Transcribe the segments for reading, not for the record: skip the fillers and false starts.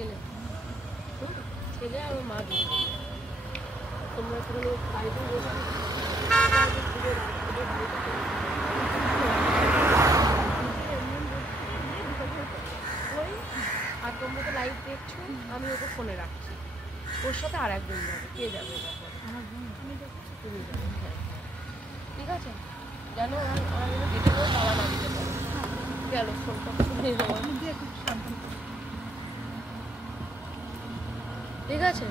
ছেলে ছেলে আর মা তোমরা পুরো বাড়িতে বসে আর তোমরা তো লাইভ দেখছো, আমি ওকে ফোনে রাখছি, ওর সাথে আর একজন যাবে। কে যাবে? আমার বোন। তুমি যাবে, হ্যাঁ ঠিক আছে। জানো আমার যেটা করে তারা না দিতে পারে। গেল ফোনটা নিয়ে যাবো, ঠিক আছে।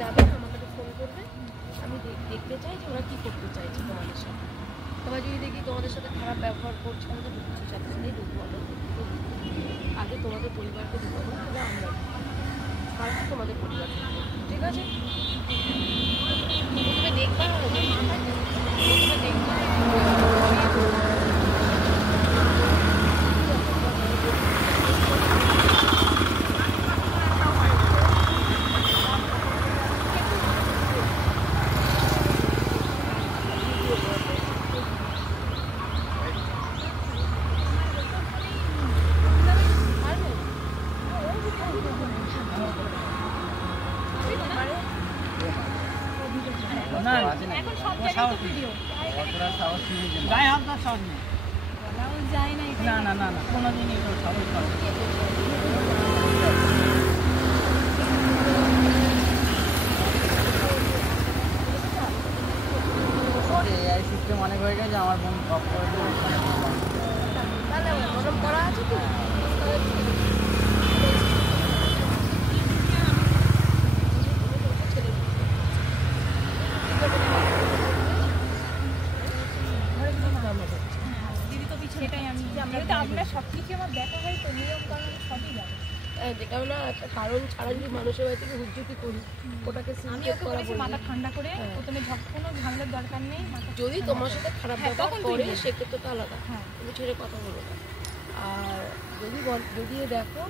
যাবে আমাকে ফোন করবে, আমি দেখতে চাই যে ওরা কী করতে চাইছে তোমাদের সাথে। তোমার যদি দেখি তোমাদের সাথে খারাপ ব্যবহার করছে, আমি তো কিছুর সাথে সাথেই ঢুকবো। আগে তোমাদের পরিবারকে ঢুকবো, তবে আমরা তারপর তোমাদের পরিবার, ঠিক আছে। প্রথমে দেখবা, প্রথমে দেখবা অনেক হয়ে গেছে। আমার বোন কপ করে গরম করা আছে তো। যেটা না একটা কারণ ছাড়া যদি মানুষের বাড়ি থেকে হুজ্জুতি করি, ওটাকে মাথা ঠান্ডা করে প্রথমে কোনো ঝামেলার দরকার নেই। যদি তোমার সাথে খারাপ ব্যবহার করে সেক্ষেত্রে তো আলাদা, তুমি ছেড়ে কথা বলো না। আর যদি দেখো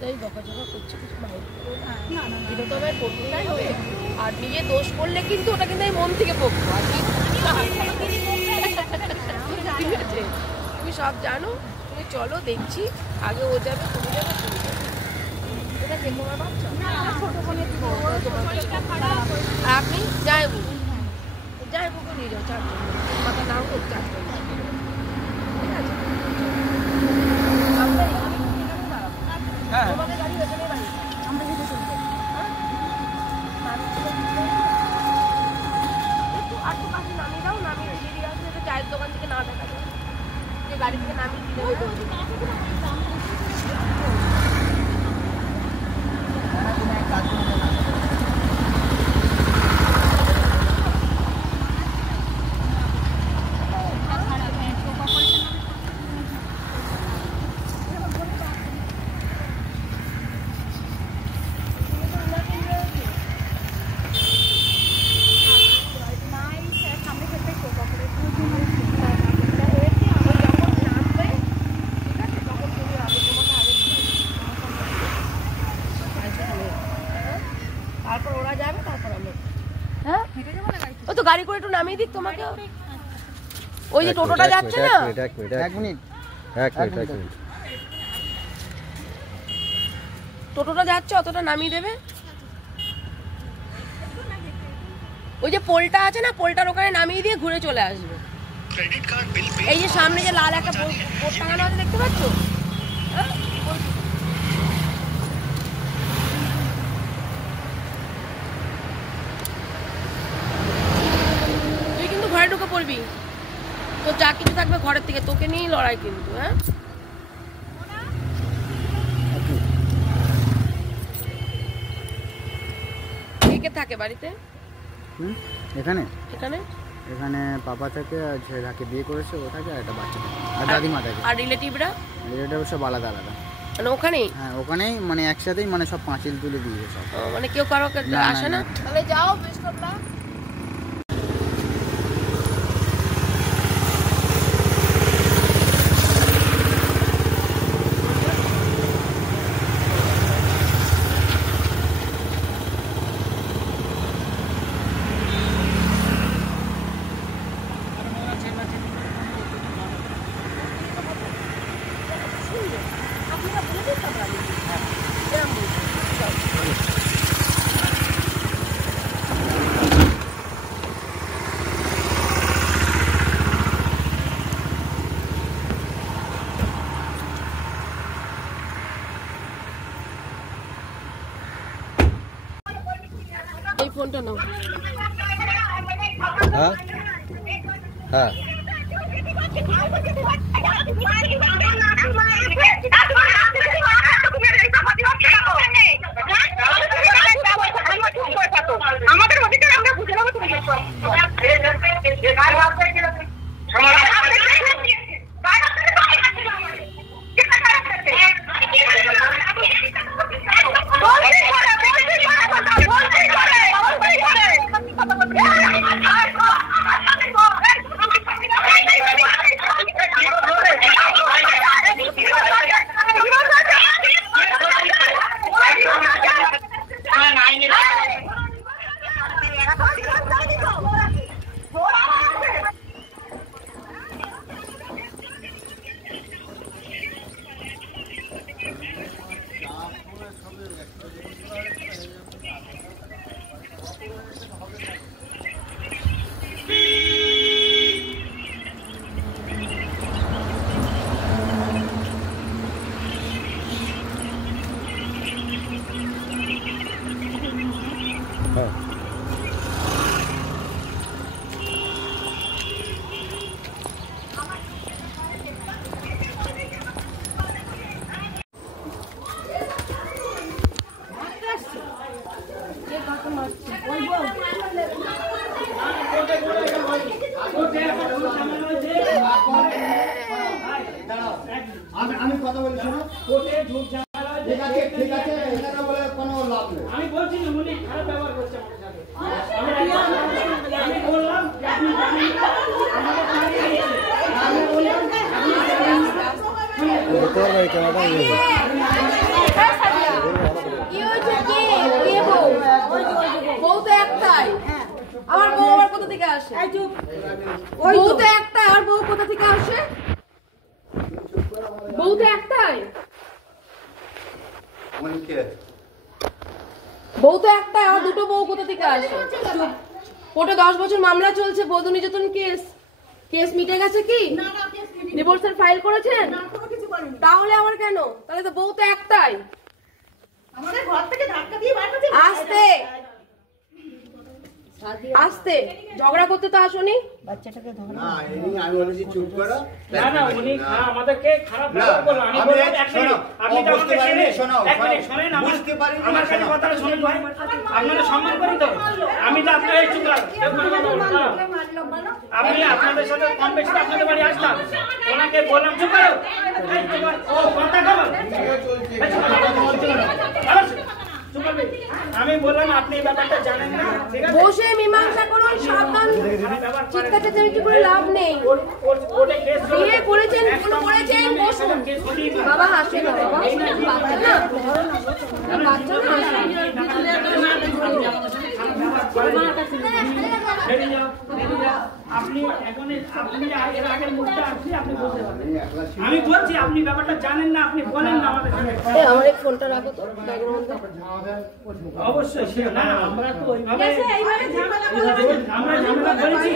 তাই বকাঝকা করছে কিছু বাইরে, এটা তো আমার করতেই হবে। আর নিজে দোষ করলে কিন্তু ওটা কিন্তু আমি মন থেকে বকবো। আর ঠিক আছে, তুমি সব জানো, তুমি চলো দেখছি, আগে ও যাবে, তুমি যাবে, তুমি যাবে। এটা যে তোমার বাচ্চা, আপনি যাই বুকে নিয়ে যাও, চারজন মাথা নাও হোক, চারজন, ঠিক আছে। তোমাদের গাড়ি ওখানে বাড়ি, আমরা হেঁটে চলবো। একটু আটটু পাশে নামিয়ে দাও, নামিয়ে বেরিয়ে আসবে, চায়ের দোকান থেকে না দেখা যায়, যে গাড়ি থেকে নামিয়ে দিলে গাড়ি করে একটু নামিয়ে দিক তোমাকে। ওই যে টোটোটা যাচ্ছে না, টোটোটা যাচ্ছে, অতটা নামিয়ে দেবে। ওই যে পোলটা আছে না, পোলটার ওখানে নামিয়ে দিয়ে ঘুরে চলে আসবে। এই যে সামনে যে লাল একটা পোল টাঙানো আছে, দেখতে পাচ্ছ? তুই কিন্তু ঘরে ঢুকে পড়বি, তো যা কিছু থাকবে ঘরের থেকে, তোকে নিয়েই লড়াই কিন্তু। হ্যাঁ, কে থাকে বাড়িতে? এখানে এখানে এখানে পাপা থাকে, আর যাকে বিয়ে করেছে ও থাকে, আর একটা বাচ্চা থাকে, আর দাদিমা থাকে। আর রিলেটিভরা? রিলেটিভ সব আলাদা আলাদা, মানে ওখানেই? হ্যাঁ ওখানেই, মানে একসাথেই, মানে সব পাঁচিল তুলে দিয়ে সব। মানে কেউ কারো আসে না? তাহলে যাও, বেস্ট অফ লাক। ফোনটা নাও। হ্যাঁ হ্যাঁ আমাদের অধিকার আমরা বুঝে নেবো। তুমি আমি কথা বলি শোনো, ঠিক আছে ঠিক আছে, এখানে বলে কোনো লাভ নেই। আমি বলছি না উনি খারাপ ব্যবহার করছে আমার সাথে। আমি বললাম যে আপনি জানেন না, আমাকে তাড়িয়ে দিয়েছে। আমি বললাম আপনি জানেন না। তোর ভাই কেমনটা ইয়ে কি হয়েছে? কে বউ? বউ তো একটাই। আমার বউ আবার কোথা থেকে আসে? বউ তো একটাই, আর বউ কোথা থেকে আসে? বউ তো একটাই। বউ তো একটাই, আর দুটো বউ কোথা থেকে আসে? কোর্টে 10 বছর মামলা চলছে, বধূ নির্যাতন কেস। কেস মিটে গেছে কি? ডিভোর্সের ফাইল করেছেন? তাহলে আবার কেন? তাহলে তো বউ তো একটাই। আমাদের ঘর থেকে ধাক্কা দিয়ে বার করছে। আস্তে আস্তে, ঝগড়া করতে তো আসোনি। না, আমি বলেছি চুপ করো। না না, উনি আমাদেরকে খারাপ ব্যবহার করলো। আমি বললাম এক মিনিট, আপনি তো আমাকে চেনেন। এক মিনিট শোনেন, আমার কাছে কথাটা শুনুন ভাই। আপনারা সম্মান করি তো? আমি তো আপনার চুপ রাখ। আপনি আপনাদের সাথে কম বেশি আপনাদের বাড়ি আসতাম, ওনাকে বললাম চুপ করো। ও কথা কম, আমি বললাম আপনি এই ব্যাপারটা জানেন না, ঠিক আছে? বসে মীমাংসা করুন, সাবধান। চিৎকার চেঁচামেচি করে লাভ নেই। বিয়ে করেছেন, ভুল করেছেন, বসুন। বাবা হাসে না, বাবা বাচ্চা না, বাচ্চা না। আপনি এখন আপনি এর আগের মুখটা আসছি, আপনি বলতে পারবেন। আমি বলছি আপনি ব্যাপারটা জানেন না, আপনি বলেন না আমাদের সঙ্গে। আমার এই ফোনটা রাখো তো ব্যাগের মধ্যে। অবশ্যই না, আমরা তো ওইভাবে আমরা ঝামেলা করেছি।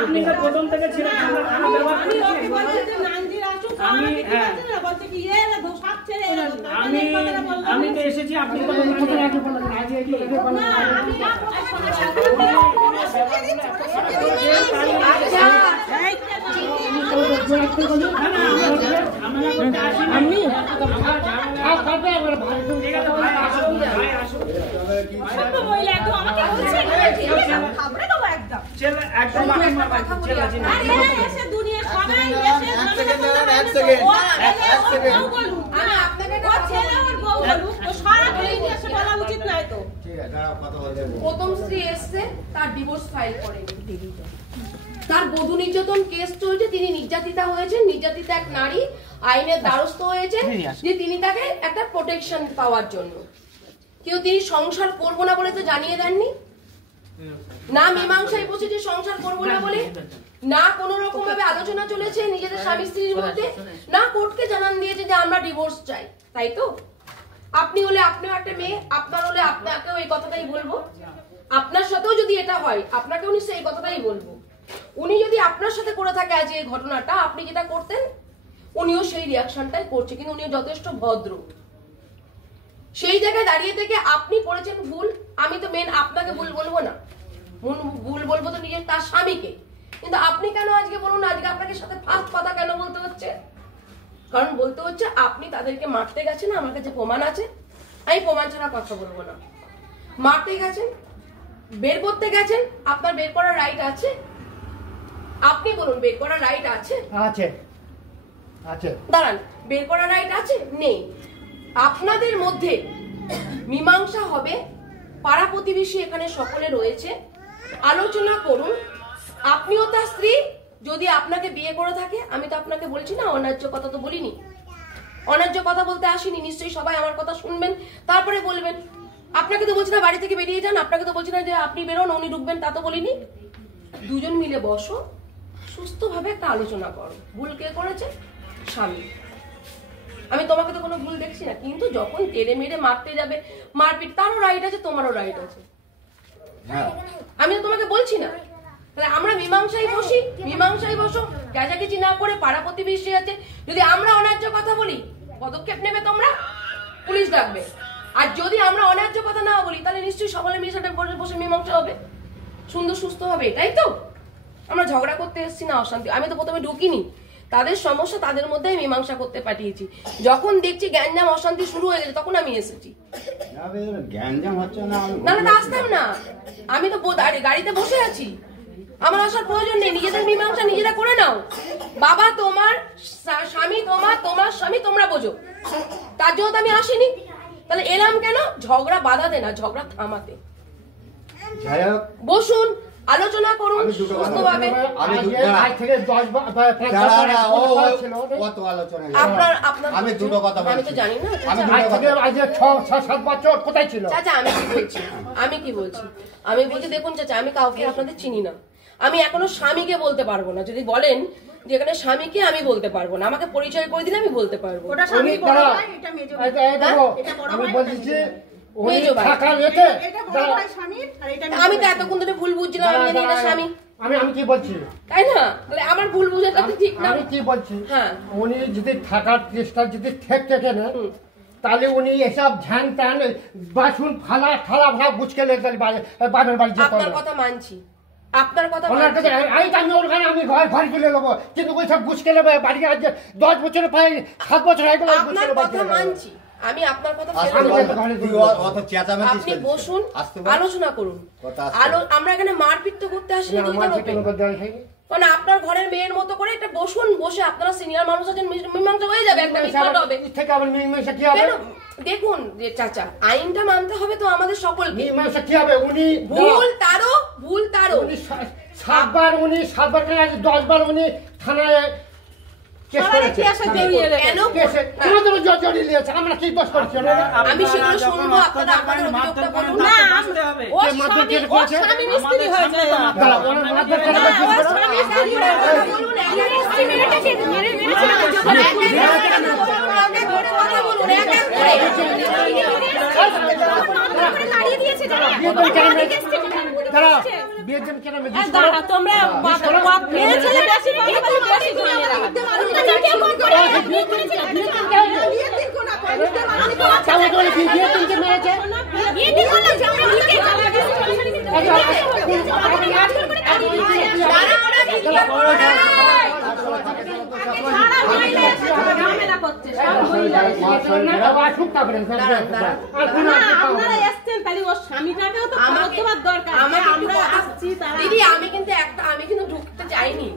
আপনি তো প্রথম থেকে ছিলেন, আমরা খারাপ ব্যবহার করেছি। আমি তো এসেছি, আপনি তো প্রথম স্ত্রী এসছে, তার ডিভোর্স ফাইল করেনি। তার বধূ নির্যাতন কেস চলছে, তিনি নির্যাতিতা হয়েছেন, নির্যাতিতা এক নারী, আইনের দ্বারস্থ হয়েছেন যে তিনি তাকে একটা প্রোটেকশন পাওয়ার জন্য। কিন্তু তিনি সংসার করবো না বলে তো জানিয়ে দেননি। না মীমাংসায় বসেছে সংসার করবো না বলে, না কোন রকম ভাবে আলোচনা চলেছে নিজেদের স্বামী স্ত্রীর মধ্যে, না কোর্টকে জানান দিয়েছে যে আমরা ডিভোর্স চাই, তাই তো? আপনি হলে আপনিও একটা মেয়ে, আপনার হলে আপনাকেও এই কথাটাই বলবো। আপনার সাথেও যদি এটা হয়, আপনাকেও নিশ্চয়ই এই কথাটাই বলবো। উনি যদি আপনার সাথে করে থাকে আজ এই ঘটনাটা, আপনি যেটা করতেন উনিও সেই রিয়াকশনটাই করছে, কিন্তু উনিও যথেষ্ট ভদ্র। সেই জায়গায় দাঁড়িয়ে থেকে আপনি করেছেন ভুল, আমি তো মেন আপনাকে ভুল বলবো না, ভুল বলবো তো নিজের তার স্বামীকে। কিন্তু আপনি কেন আজকে বলুন, আজকে আপনাকে সাথে ফার্স্ট কথা কেন বলতে হচ্ছে? কারণ বলতে হচ্ছে আপনি তাদেরকে মারতে গেছেন, আমার কাছে প্রমাণ আছে, আমি প্রমাণ ছাড়া কথা বলবো না। মারতে গেছেন, বের করতে গেছেন, আপনার বের করার রাইট আছে? আপনি বলুন, বের করার রাইট আছে? আছে আছে। দাঁড়ান, বের করার রাইট আছে? নেই। আপনাদের মধ্যে মীমাংসা হবে, পাড়া প্রতিবেশী এখানে সকলে রয়েছে, আলোচনা করুন। আপনিও তার স্ত্রী, যদি আপনাকে বিয়ে করে থাকে, আমি তো আপনাকে বলছি না অন্যায্য কথা তো বলিনি, অন্যায্য কথা বলতে আসিনি, নিশ্চয়ই সবাই আমার কথা শুনবেন তারপরে বলবেন। আপনাকে তো বলছি না বাড়ি থেকে বেরিয়ে যান, আপনাকে তো বলছি না যে আপনি বেরোন উনি ঢুকবেন, তা তো বলিনি। দুজন মিলে বসো, সুস্থভাবে একটা আলোচনা করো। ভুল কে করেছে? স্বামী। আমি তোমাকে তো কোনো ভুল দেখছি না, কিন্তু যখন তেড়ে মেরে মারতে যাবে, মারপিট, তারও রাইট আছে, তোমারও রাইট আছে। আমি তো তোমাকে বলছি না, তাহলে আমরা মীমাংসায় বসি, মীমাংসায় বসো, গ্যাজাগেজি না করে পাড়া প্রতিবেশী আছে, যদি আমরা অন্যায্য কথা বলি পদক্ষেপ নেবে তোমরা, পুলিশ ডাকবে। আর যদি আমরা অন্যায্য কথা না বলি, তাহলে নিশ্চয়ই সকলে মিলে বসে মীমাংসা হবে, সুন্দর সুস্থ হবে। এটাই তো, আমরা ঝগড়া করতে এসেছি না অশান্তি। আমি তো প্রথমে ঢুকিনি, তাদের সমস্যা তাদের মধ্যে মীমাংসা করতে পাঠিয়েছি। যখন দেখছি গ্যাঞ্জাম অশান্তি শুরু হয়ে গেছে, তখন আমি এসেছি। না না, আসতাম না, আমি তো গাড়িতে বসে আছি, আমার আসার প্রয়োজন নেই। নিজেদের মীমাংসা নিজেরা করে নাও। বাবা তোমার, স্বামী তোমার, তোমার স্বামী তোমরা বোঝো, তার জন্য তো আমি আসিনি। তাহলে এলাম কেন? ঝগড়া বাঁধাতে না, ঝগড়া থামাতে। বসুন, আলোচনা করুন সুস্থভাবে। আমি দুটো কথা বলছি, আমি তো জানি না। কোথায় ছিল চাচা? আমি কি বলছি, আমি বলছি দেখুন চাচা, আমি কাউকে আপনাদের চিনি না, আমি এখনো স্বামীকে বলতে পারবো না। যদি বলেন যে এখানে স্বামীকে, আমি বলতে পারবো না, আমাকে পরিচয় করে দিলে আমি বলতে পারবো। আমি তো এতক্ষণ ধরে ভুল বুঝছিলাম, স্বামী আমি কি বলছি, তাই না? তাহলে আমার ভুল বুঝাটা ঠিক না। আমি কি বলছি, হ্যাঁ, উনি যদি থাকার চেষ্টা যদি থেকে নেন, তাহলে উনি এসব ঝ্যান ট্যান বাসন ফালা ঠালা ভাব গুছকে বাপের বাড়ি যেতে হবে। আপনার কথা মানছি, আপনার কথা আমি ঘর তুলে নেবো, কিন্তু ওই সব গুছকে নেবে বাড়ি। আজ 10 বছরে প্রায় 7 বছর হয়ে গেল। আপনার কথা মানছি, আমি আপনার কথা আপনি বসুন, আলোচনা করুন। আমরা এখানে মারপিট তো করতে আসিনি, মানে আপনার ঘরের মেয়ের মতো করে একটা বসুন, বসে আপনারা সিনিয়র মানুষ আছেন, মীমাংসা হয়ে যাবে, একটা মিটমাট হবে। দেখুন যে চাচা, আইনটা মানতে হবে তো আমাদের সকলকে। মীমাংসা কি হবে? উনি ভুল তারও, উনি 7বার, উনি 7বার 10 বার উনি থানায় কেস করেছে। আমরা কি দোষ করছি? আমি সেগুলো শুনবো, আপনারা আপনাদের অভিযোগটা বলুন। না, ও স্বামী মিস্ত্রি হয়েছে, দিদি আমি কিন্তু ঢুকতে চাইনি।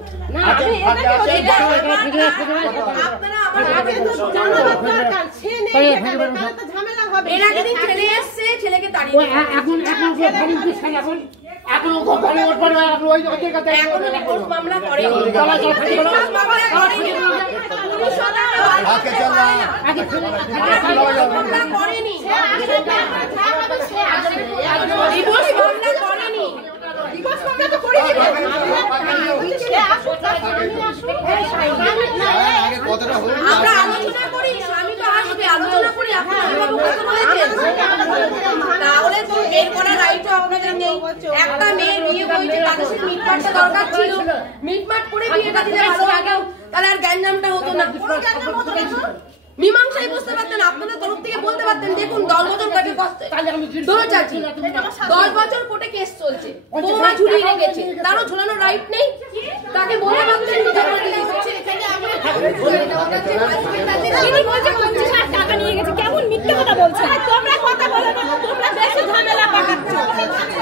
এর আগে দিন ছেলে এসছে, ছেলেকে তাড়িয়ে মামলা করেনি, আমরা আলোচনা করি, স্বামী তো আসবে, আলোচনা করি। তাহলে তো বের করার রাইট আপনাদের নেই। একটা মেয়ের বিয়ে হয়েছে, তাদের সাথে মিটমাটটা দরকার ছিল, মিটমাট করে বিয়েটা দিলে ভালো লাগেও, তাহলে আর গ্যাঞ্জামটা হতো না। মীমাংসায় বুঝতে পারতেন, আপনাদের তরফ থেকে বলতে পারতেন দেখুন 10 বছর কোর্টে দৌড়াচ্ছি, 10 বছর কোর্টে কেস চলছে, বোমা ঝুলিয়ে রেখেছে, তারও ঝুলানোর রাইট নেই। তাকে বলতে পারতেন তিনি বলছে 25,000 টাকা নিয়ে গেছে, কেমন মিথ্যে কথা বলছে। তোমরা কথা বলো না, তোমরা বেশি ঝামেলা পাকাচ্ছ,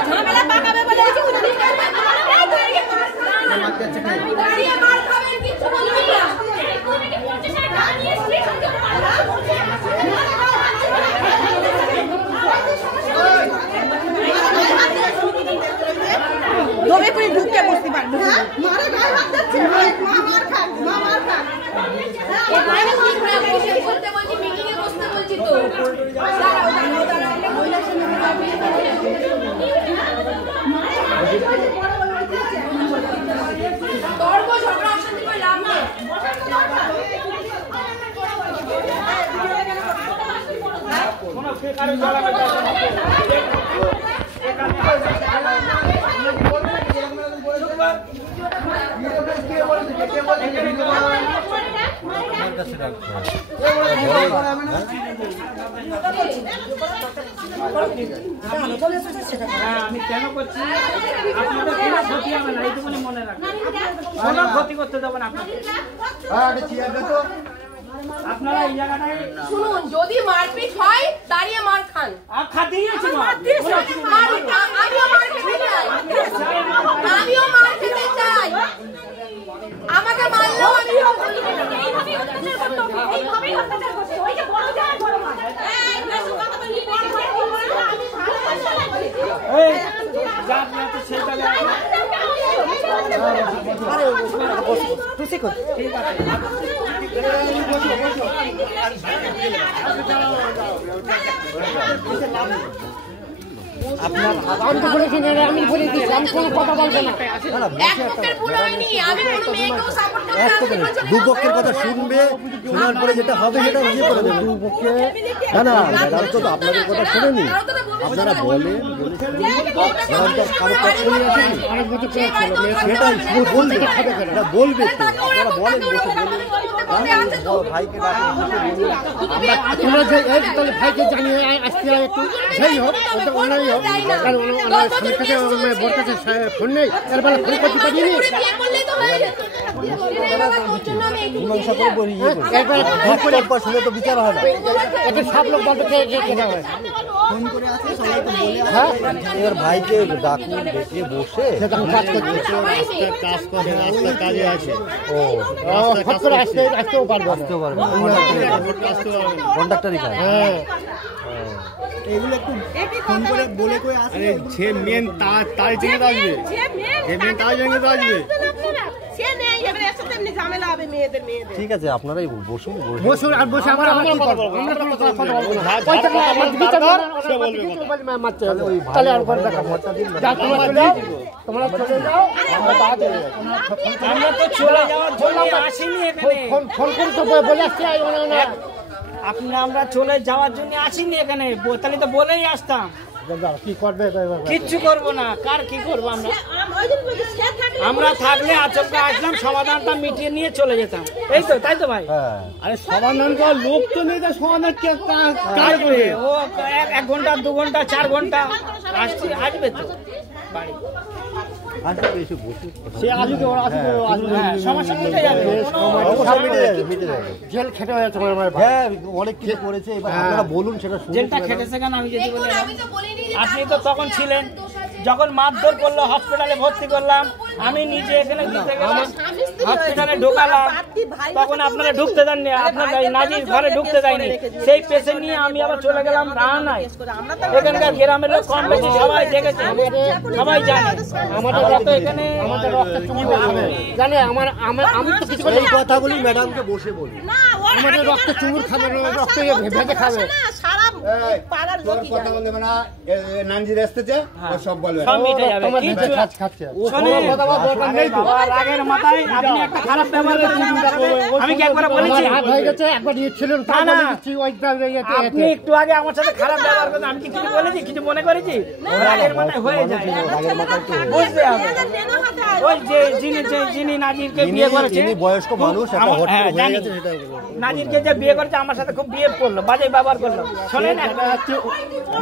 ঝামেলা পাকাবে বলে কিছু দিন দাঁড়িয়ে মার খাবেন, কিছু বলবেন না। দমে করে ঢুকে বসতে পারবো। হ্যাঁ মারে গায়ে হাত দিচ্ছে, মা মার খাক, মা মার খাক। এখানে কি করে বসে বলতে বলছি, মিটিং এ বসতে বলছি তো। দাঁড়াও মহিলা তর্ক ঝগড়া অশান্তি করে লাভ নেই। কোনো কারো জ্বালা আমি কেন করছি, আপনাদের কোনো ক্ষতি হবে না, এইটুকুনি মনে রাখবেন, কোনো ক্ষতি করতে দেবো না আপনারা এই জায়গাটায়। শুনুন, যদি মারপিট হয় দাঁড়িয়ে মার খান। খাতিয়েছি আমিও মার খেতে চাই, আমিও মার খেতে চাই। আমাকে মারলেও আমি এইভাবেই অত্যাচার করছে। ওই যে বড় যায় বড় মা, এই বেশি কথা বলি, বড় ভাই বলছে আমি এই জাত না তো সেটা আরে তুই কর ঠিক আছে। আপনার আমি তো বলেছেন, আমি বলে দিচ্ছি, আমি কোনো কথা বলবো না। এক পক্ষের ভুল হয়নি, আমি কোনো মেয়েকেও সাপোর্ট করতে আসতে পারছি না। দুপক্ষের কথা শুনবে, শোনার পরে যেটা হবে সেটা ইয়ে করে দেবে। দুপক্ষে না না ম্যাডাম তো আপনাদের কথা শোনেনি, আপনারা বলেন ম্যাডাম তো কারো পক্ষ নিয়ে আসেনি, সেটাই শুধু বলবে, এটা বলবে তো আপনারা বলেন, বসে বলুন ভাইকে তোমরা যে তাহলে ভাইকে জানিয়ে আসতে একটু যেই হোক, ওটা ওনারই হোক, কারণ ওনার স্বামীর কাছে বোর কাছে ফোন নেই, এরপরে ফোন করতে পারিনি। মীমাংসা করে বলি একবার শুনে তো বিচার হয় না। এখন সব লোক বলতে কেনা হয় ফোন করে আছে সবাই তো বলে হ্যাঁ এবার ভাইকে ডাকুন, ডেকে বসে কাজ করতে কাজ করে, রাস্তা কাজে আছে। ও হট করে আসতেও পারবো, আসতেও পারবে কন্ডাক্টারি কাজ। হ্যাঁ এগুলো একটু ফোন করে বলে কই আসে, যে মেন তার জন্য আসবে, যে মেন তার জন্য আসবে। সে নেই, এবারে একসাথে এমনি ঝামেলা হবে মেয়েদের। ঠিক আছে আপনারাই বসুন, বসুন আর বসে আমরা কি করব, আমরা তো কথা বলবো না। ওই টাকা আমার দিতে পারো, সে বলবে কথা মারতে হবে, তাহলে আর করে দেখা মত দিন। যা তোমরা চলে যাও, তোমরা চলে যাও, আমরা বাদ হয়ে যাব। আমরা তো চলে যাওয়ার জন্য আসিনি এখানে, ফোন করে তো বলে আসছি না আমরা চলে যাওয়ার জন্য আসিনি এখানে, তাহলে তো বলেই আসতাম। কি করবে, কিচ্ছু করবো না, কার কি করবো আমরা থাকলে আচমকা আসলাম, সমাধানটা মিটিয়ে নিয়ে চলে যেতাম, এই তো তাই তো ভাই। আরে সমাধান করার লোক তো নেই, সমাধান আসবে ও 1 ঘন্টা 2 ঘন্টা 4 ঘন্টা আসবে তো বাড়ি, সে আসবে, ওরা আসবে, সমস্যা মিটে যাবে, জেল খেটে হয়ে তোমার হ্যাঁ অনেক কিছু করেছে। এবার আপনারা বলুন সেটা শুনুন। জেলটা খেটেছে কেন আমি যদি বলি, আমি তো বলিনি যে আপনি তো তখন ছিলেন যখন মারধর করলো, হসপিটালে ভর্তি করলাম, আমি নিজে এখানে দিতে গেলাম, হসপিটালে ঢোকালাম, তখন আপনারা ঢুকতে দেননি, আপনার নাজির ঘরে ঢুকতে দেয়নি, সেই পেশেন্ট নিয়ে আমি আবার চলে গেলাম রাহানায়। এখানকার গ্রামের লোক কম বেশি সবাই দেখেছে, সবাই জানে আমাদের তো এখানে আমাদের রক্ত চুমু খাবে, জানে আমি তো কিছু এই কথাগুলি ম্যাডামকে বসে বলি, আমাদের রক্ত চুমুর খাবে, রক্ত ভেজে খাবে। সারা পাড়ার লোক কথা বলবে না, নানজি আসতেছে সব বলবে, সব মিটে যাবে। কিচ্ছু খাচ্ছে শোনেন, রাগের মাথায় আপনি একটা খারাপ ব্যবহার করেছেন, আমি কি একবার বলেছি? হাত হয়ে গেছে, একবার ছিলেন, আপনি একটু আগে আমার সাথে খারাপ ব্যবহার করেন, আমি কি কিছু বলেছি, কিছু মনে করেছি? রাগের মাথায় হয়ে যায়, বুঝতে হবে। ওই যে যিনি নাজিরকে বিয়ে করেছে, বয়স্ক মানুষ, একটা হট করে হয়ে জানি। গেছে সেটা নাজিরকে যে বিয়ে করেছে আমার সাথে খুব বিয়ে করলো, বাজে ব্যবহার করলো। শোনেন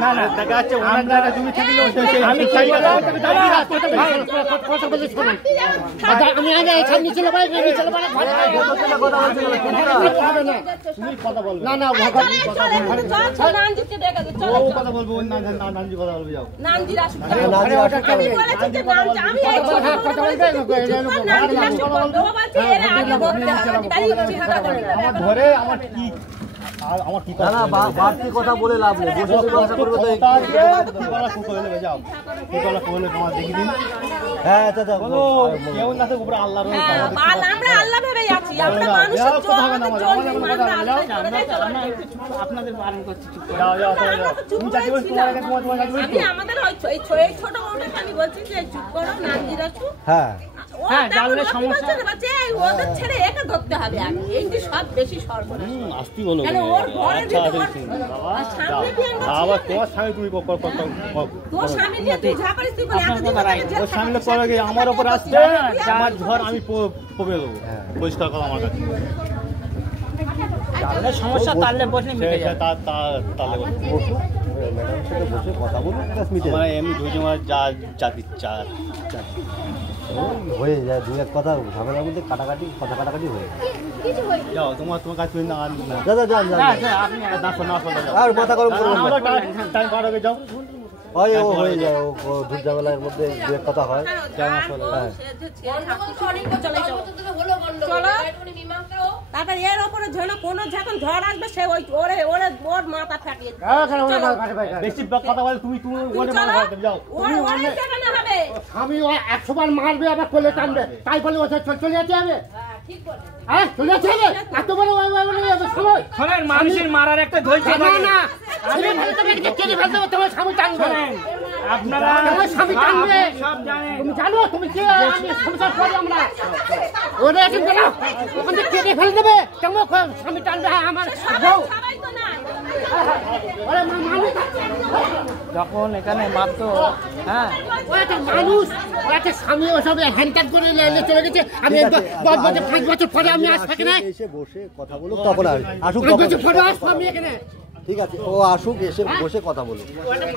না না দেখা যাচ্ছে তুমি আমি ধরে আমার কি বাড়তি কথা বলে লাভ নেই, বসে কথা করবে তো যাও তোমার দেখি দিন। হ্যাঁ দাদা বলো কেউ না উপরে আল্লাহ রয়েছে, আমরা আল্লাহ ভেবে আছি, আমরা মানুষের আপনাদের বারণ করছি চুপ করে আমাদের এই ছোট বউটাকে আমি বলছি যে চুপ করো, নাজির আছো। হ্যাঁ হ্যাঁ জানলে সমস্যা ওদের ছেড়ে একে ধরতে হবে আগে, এই যে সব বেশি সর্বনাশ। আসতি বলো ওর ঘরের ভিতরে আবার তোমার স্বামী তুমি তোর স্বামী নিয়ে তুই যা করিস তুই বলে ওর স্বামীটা পরে গিয়ে আমার ওপর আসছে, আমার ঘর আমি পড়ে দেবো, পরিষ্কার করো আমার কাছে। তাহলে সমস্যা তাহলে বসলে মিটে যাবে। বসে কথা বলুন, এমনি ধৈর্য যা ইচ্ছা হয়ে যায়, দু এক কথা ঝামেলার মধ্যে কাটাকাটি কথা কাটাকাটি হয়ে যাও। তোমার কাছে দাদা যান আর কথা করো, টাইম পার হয়ে যাও। হয় ও হয়ে যায়, ও ধূপ ঝামেলার মধ্যে দু এক কথা হয়। তারপর এর ওপরে কোনো যখন ঝড় আসবে সে ওর মাথা ফাটিয়ে বেশি কথা বলে তুমি যাও। স্বামী 100 বার মারবে আবার কোলে টানবে, তাই বলে চলে যেতে হবে। হ্যাঁ চলে যেতে হবে, এত বড় সময়। শোনেন মানুষের মারার একটা ধৈর্য না না তোমার স্বামী টানবে, আপনারা স্বামী টানবে সব জানেন। তুমি জানো তুমি কি সংসার করি আমরা ওরা এখন কেন ওখানে কেটে ফেলে দেবে, কেমন স্বামী টানবে আমার বউ। যখন এখানে মাত্র হ্যাঁ মানুষ স্বামী ওসব হ্যান্ডকাট করে চলে গেছে, আমি 10 বছর 5 বছর পরে আমি আসবো এখানে, এসে বসে কথা বলো, তখন আসুক পরে আসবো আমি এখানে। ঠিক আছে ও আসুক, এসে বসে কথা বলো।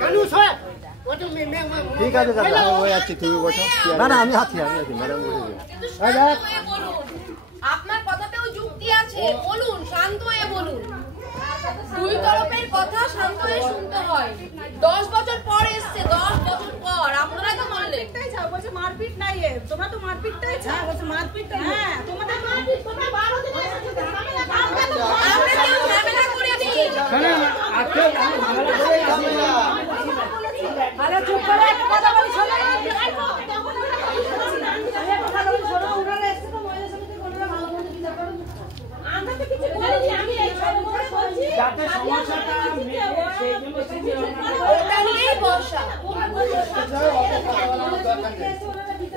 মানুষ হয় ঠিক আছে দাদা হয়ে যাচ্ছি, তুমি বসো। না না আমি আছি ম্যাডাম বসে। আপনার কথাতেও যুক্তি আছে, বলুন শান্ত হয়ে বলুন, দুই তরফের কথা শান্ত হয়ে শুনতে হয়। 10 বছর পর এসছে, 10 বছর পর আপনারা তো বললেন বলছে মারপিট নাই, তোমরা তো মারপিটটাই চাও, বলছে মারপিটটা হ্যাঁ তোমাদের মারপিট, তোমরা 12 দিন এসেছো ঝামেলা করে দিই। আরে চুপ করে একটা কথা বলি, শোনো ওনারা এসছে তো মহিলা সমিতির কোনরা ভালো মন্দ বিচার করুন, আমরা তো কিছু বলিনি, আমি এই ছোট বড় বলছি যাতে সমস্যাটা মিটে সেই জন্য ওটা নিয়েই বসা।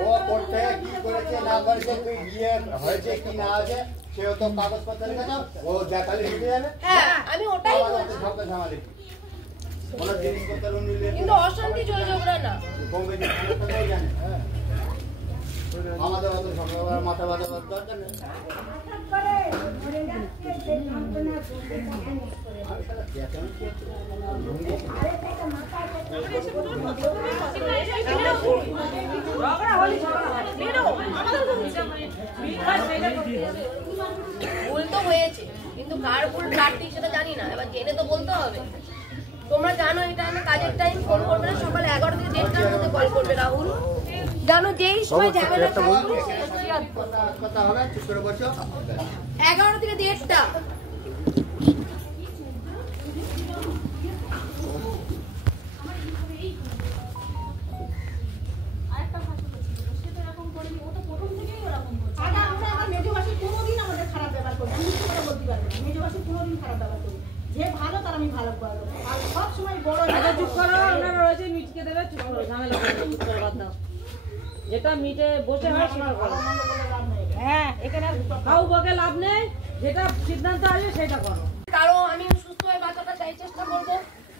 ও করতে কি করেছে না করেছে, তুই বিয়ে হয়েছে কি না হয়েছে সেও তো কাগজপত্র রেখে দাও, ও দেখালে ঢুকে যাবে। হ্যাঁ আমি ওটাই বলছি, কোনো জিনিসপত্র নিলে কিন্তু অশান্তি জয় ঝগড়া না। কমবে যে জানে আমাদের অত সকালবেলা মাথা ব্যথা দরকার নেই। ভুল তো হয়েছে, কিন্তু কার ভুল কার ঠিক সেটা জানি না, এবার জেনে তো বলতে হবে। তোমরা জানো এটা আমার কাজের টাইম, ফোন করবে না, সকাল 11 থেকে 1:30টার মধ্যে কল করবে রাহুল। জানো যেই সময় ঝামেলা কথা হবে চুপ করে বসো, 11 থেকে 1:30টা। যে ভালো তার আমি ভালো করবো, আর সব সময় বড় চুপ করো, ওনারা রয়েছে মিটকে দেবে, চুপ করো, ঝামেলা করো, বাদ দাও। যেটা মিটে বসে হয় সেটা করো। হ্যাঁ এখানে কাউ বকে লাভ নেই, যেটা সিদ্ধান্ত আসবে সেটা করো। তারও আমি সুস্থ হয়ে বাঁচাটা চাই, চেষ্টা করবো।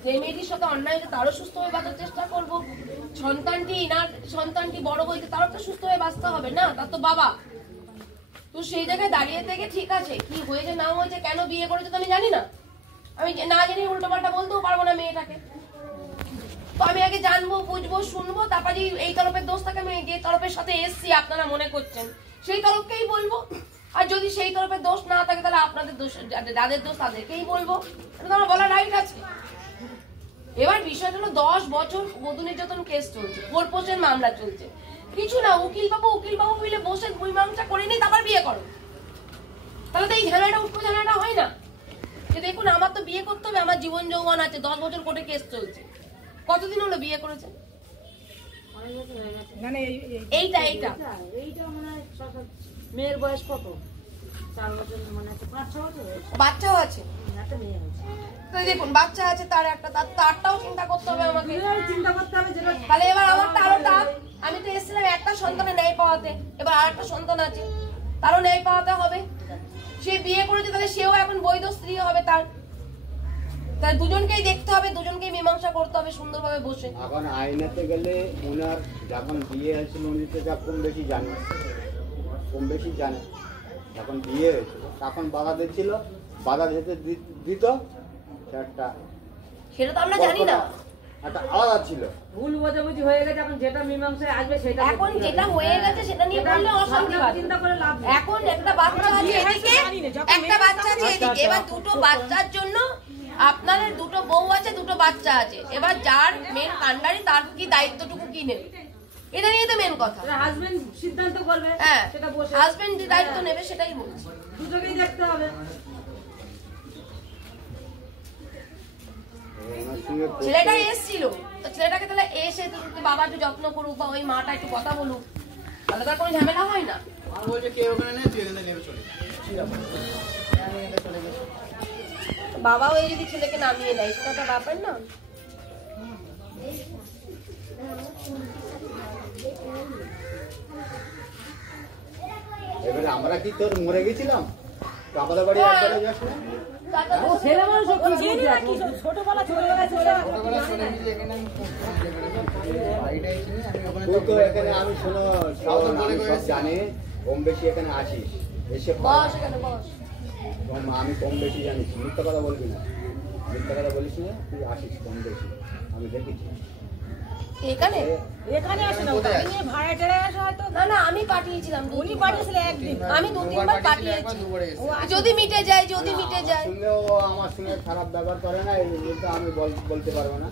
যে মেয়েটির সাথে অন্যায় হয়েছে তারও সুস্থ হয়ে বাঁচার চেষ্টা করবো। সন্তানটি বড় হয়েছে তারও তো সুস্থ হয়ে বাঁচতে হবে না, তার তো বাবা। তো সেই জায়গায় দাঁড়িয়ে থেকে ঠিক আছে কি হয়েছে না হয়েছে কেন বিয়ে করেছে তো আমি জানি না, আমি না জানি উল্টো পাল্টা বলতেও পারবো না মেয়েটাকে। তো আমি আগে জানবো বুঝবো শুনবো, তারপরে এই তরফের দোষ থাকে আমি যে তরফের সাথে এসছি আপনারা মনে করছেন সেই তরফকেই বলবো, আর যদি সেই তরফের দোষ না থাকে তাহলে আপনাদের দোষ, যাদের দোষ তাদেরকেই বলবো, এটা তো আমার বলার রাইট আছে। এবার বিষয়টা হলো 10 বছর বধূ নির্যাতন কেস চলছে, ফোরপোষের মামলা চলছে, কিছু না উকিল বাবু মিলে বসে মীমাংসা করে নিই তারপর বিয়ে করো, তাহলে তো এই ঝামেলাটা উঠবো ঝামেলাটা হয় না। যে দেখুন আমার তো বিয়ে করতে হবে, আমার জীবন যৌবন আছে, 10 বছর কোর্টে কেস চলছে, কতদিন হলো বিয়ে করেছেন? এইটা মেয়ের বয়স কত? 4 বছর, মানে 5-6 বছর। বাচ্চাও আছে, একটা মেয়ে আছে। তো দেখুন বাচ্চা আছে, তারটাও চিন্তা করতে হবে আমাকে, চিন্তা করতে হবে। তাহলে এবার আমারটা আরো টাফ। আমি তো এসেছিলাম একটা সন্তানের ন্যায় পাওয়াতে, এবার আর একটা সন্তান আছে, তারও ন্যায় পাওয়াতে হবে। সে বিয়ে করেছে তাহলে সেও এখন বৈধ স্ত্রী হবে তার, তাহলে দুজনকেই দেখতে হবে, দুজনকেই মীমাংসা করতে হবে সুন্দরভাবে বসে। এখন আইনাতে গেলে ওনার যখন বিয়ে হয়েছিল উনি তো যা কম বেশি জানে, যখন বিয়ে হয়েছিল তখন বাধা দিচ্ছিল, বাধা দিতে দিত, সেটা তো আমরা জানি না, একটা আলাদা ছিল, ভুল বোঝাবুঝি হয়ে গেছে। এখন যেটা মীমাংসায় আসবে সেটা, এখন যেটা হয়ে গেছে সেটা নিয়ে বললে অশান্তি বাড়বে। চিন্তা করে লাভ নেই। এখন একটা বাচ্চা আছে এদিকে, একটা বাচ্চা আছে এদিকে, এবার দুটো বাচ্চার জন্য আপনাদের দুটো বউ আছে, দুটো বাচ্চা আছে, এবার যার মেন কান্ডারি তার কি দায়িত্বটুকু কি নেবে, এটা নিয়ে তো মেন কথা। হাজবেন্ড সিদ্ধান্ত করবে, হ্যাঁ সেটা বসে হাজবেন্ড যে দায়িত্ব নেবে সেটাই বলছি, দুটোকেই দেখতে হবে। ছেলেটা এসেছিল তো ছেলেটাকে তাহলে এসে বাবা একটু যত্ন করুক বা ওই মাটা একটু কথা বলুক, তাহলে তার কোনো ঝামেলা হয় না। বাবা ওই যদি ছেলেকে নামিয়ে নেয় সেটা একটা ব্যাপার না। এবারে আমরা কি তোর মরে গেছিলাম তো আমাদের বাড়ি একবারে যাস না? ছেলে মানুষ ছোটবেলা তুই তো এখানে আমি শোনো আমি সব জানি, কম বেশি এখানে আসিস, এসে বস এখানে বস। আমি কম বেশি জানিস, মিথ্যা কথা বলবি না, মিথ্যা কথা বলিস না, তুই আসিস কম বেশি, আমি দেখেছি। এখানে আসে না, ভাড়া টেড়ে আসে হয়তো। না আমি পাঠিয়েছিলাম, উনি পাঠিয়েছিলেন একদিন, আমি 2-3 বার পাঠিয়েছি, যদি মিটে যায়। শুনলেও আমার সঙ্গে খারাপ ব্যবহার করে না, এই তো আমি বলতে পারবো না।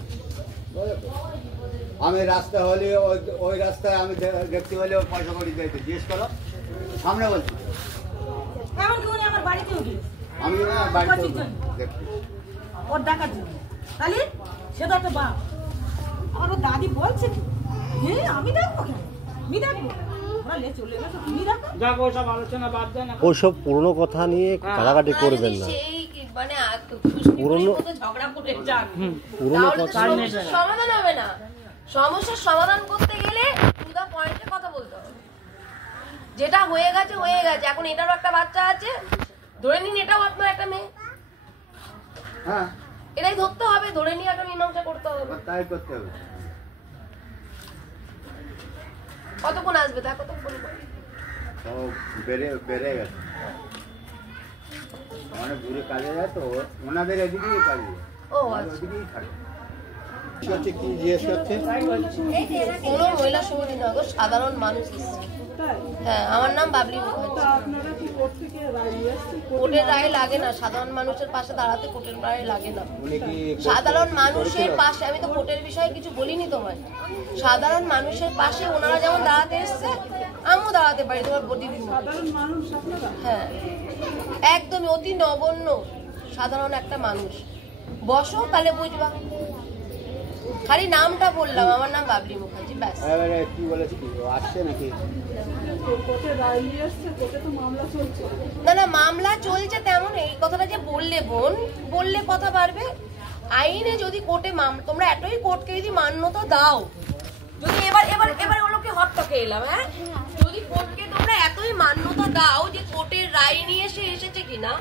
আমি রাস্তা হলে ওই রাস্তায় আমি দেখতে হলে পয়সা করি দিতে জিজ্ঞেস করো, সামনে বলছি এমনকি উনি আমার বাড়িতেও গিয়েছে, আমি বাড়িতে দেখছি ওর ডাকার জন্য। তাহলে সে তো একটা বাপ, আমার দাদি বলছে আমি দেখবো কেন, আমি দেখবো চলে গেছে, তুমি দেখো। যাক ওসব আলোচনা বাদ দেন, ওইসব পুরনো কথা নিয়ে কাটাকাটি করবেন না, মানে পুরনো ঝগড়া করে যান, পুরনো কথা সমাধান হবে না। সমস্যার সমাধান করতে গেলে টু দা পয়েন্টে কথা বলতে হবে। যেটা হয়ে গেছে, এখন এটারও একটা বাচ্চা আছে, ধরে নিন এটাও আপনার একটা মেয়ে, হ্যাঁ এটাই ধরতে হবে, ধরে নিয়ে একটা মীমাংসা করতে হবে। তাই করতে হবে। কতক্ষণ আসবে তা কতক্ষণ বেড়ে গেছে, অনেক দূরে কাজে যায় তো, ওনাদের এদিকেই কাজে যায়, ওদিকেই থাকে। কি জিজ্ঞেস করছে? কোনো মহিলা সমিতি নয়, সাধারণ মানুষ এসেছে। হ্যাঁ আমার নাম বাবলি মুখার্জি। কোর্টের রায় লাগে না, সাধারণ মানুষের পাশে দাঁড়াতে কোর্টের রায় লাগে না। সাধারণ মানুষের পাশে, আমি তো কোর্টের বিষয়ে কিছু বলিনি তোমায়, সাধারণ মানুষের পাশে ওনারা যেমন দাঁড়াতে এসছে আমিও দাঁড়াতে পারি তোমার প্রতিদিন। হ্যাঁ একদমই অতি নগণ্য সাধারণ একটা মানুষ, বসো তাহলে বুঝবা। খালি নামটা বললাম, আমার নাম বাবলি মুখার্জি, ব্যাস। কি বলেছি আসছে নাকি? না মামলা চলছে, তেমন এই কথাটা যে বললে বোন, বললে কথা বাড়বে। আইনে যদি কোর্টে তোমরা এতই কোর্টকে যদি মান্যতা দাও, যদি এবার ওগুলোকে হট্টকে এলাম, হ্যাঁ যদি কোর্টকে তোমরা এতই মান্যতা দাও যে কোর্টের রায় নিয়ে এসেছে কিনা,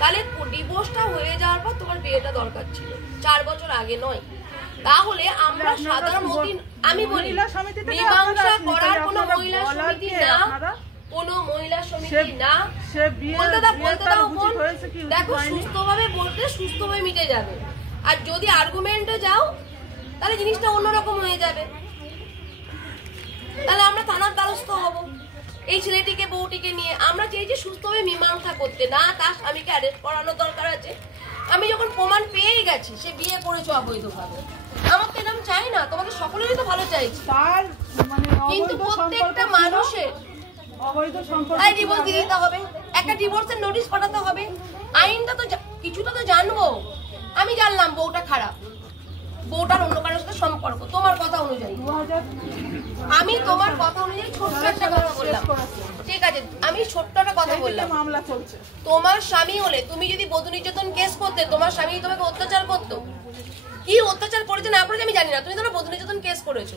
তাহলে ডিভোর্সটা হয়ে যাওয়ার পর তোমার বিয়েটা দরকার ছিল 4 বছর আগে নয়। তাহলে আমরা সাধারণ আমি বলি মীমাংসা করার কোনো মহিলা সমিতি না, কোনো মহিলা সমিতি না। বলতে দাও বোন, দেখো সুস্থভাবে বলতে সুস্থভাবে মিটে যাবে। আর যদি আর্গুমেন্টে যাও তাহলে জিনিসটা অন্যরকম হয়ে যাবে, তাহলে আমরা থানার দ্বারস্থ হব। এই ছেলেটিকে বউটিকে নিয়ে আমরা চেয়েছি সুস্থভাবে মীমাংসা করতে, না তার স্বামীকে অ্যারেস্ট করানোর দরকার আছে। আমি যখন প্রমাণ পেয়ে গেছি সে বিয়ে করেছো অবৈধভাবে, আমার তো এরকম চাই না, তোমাদের সকলেরই তো ভালো চাইছি, কিন্তু প্রত্যেকটা মানুষের ডিভোর্স দিয়ে দিতে হবে, একটা ডিভোর্সের নোটিশ পাঠাতে হবে। আইনটা তো কিছুটা তো জানবো। আমি জানলাম বউটা খারাপ, বউটার অন্য কারোর সাথে সম্পর্ক, তোমার কথা অনুযায়ী, আমি তোমার কথা অনুযায়ী ছোট্ট একটা কথা বললাম, ঠিক আছে, আমি ছোট্ট একটা কথা বললাম। মামলা চলছে, তোমার স্বামী হলে তুমি যদি বধূ নির্যাতন কেস করতে, তোমার স্বামী তোমাকে অত্যাচার করতো, কি অত্যাচার করেছে না করেছে আমি জানি না, তুমি তোমার বধূ নির্যাতন কেস করেছো,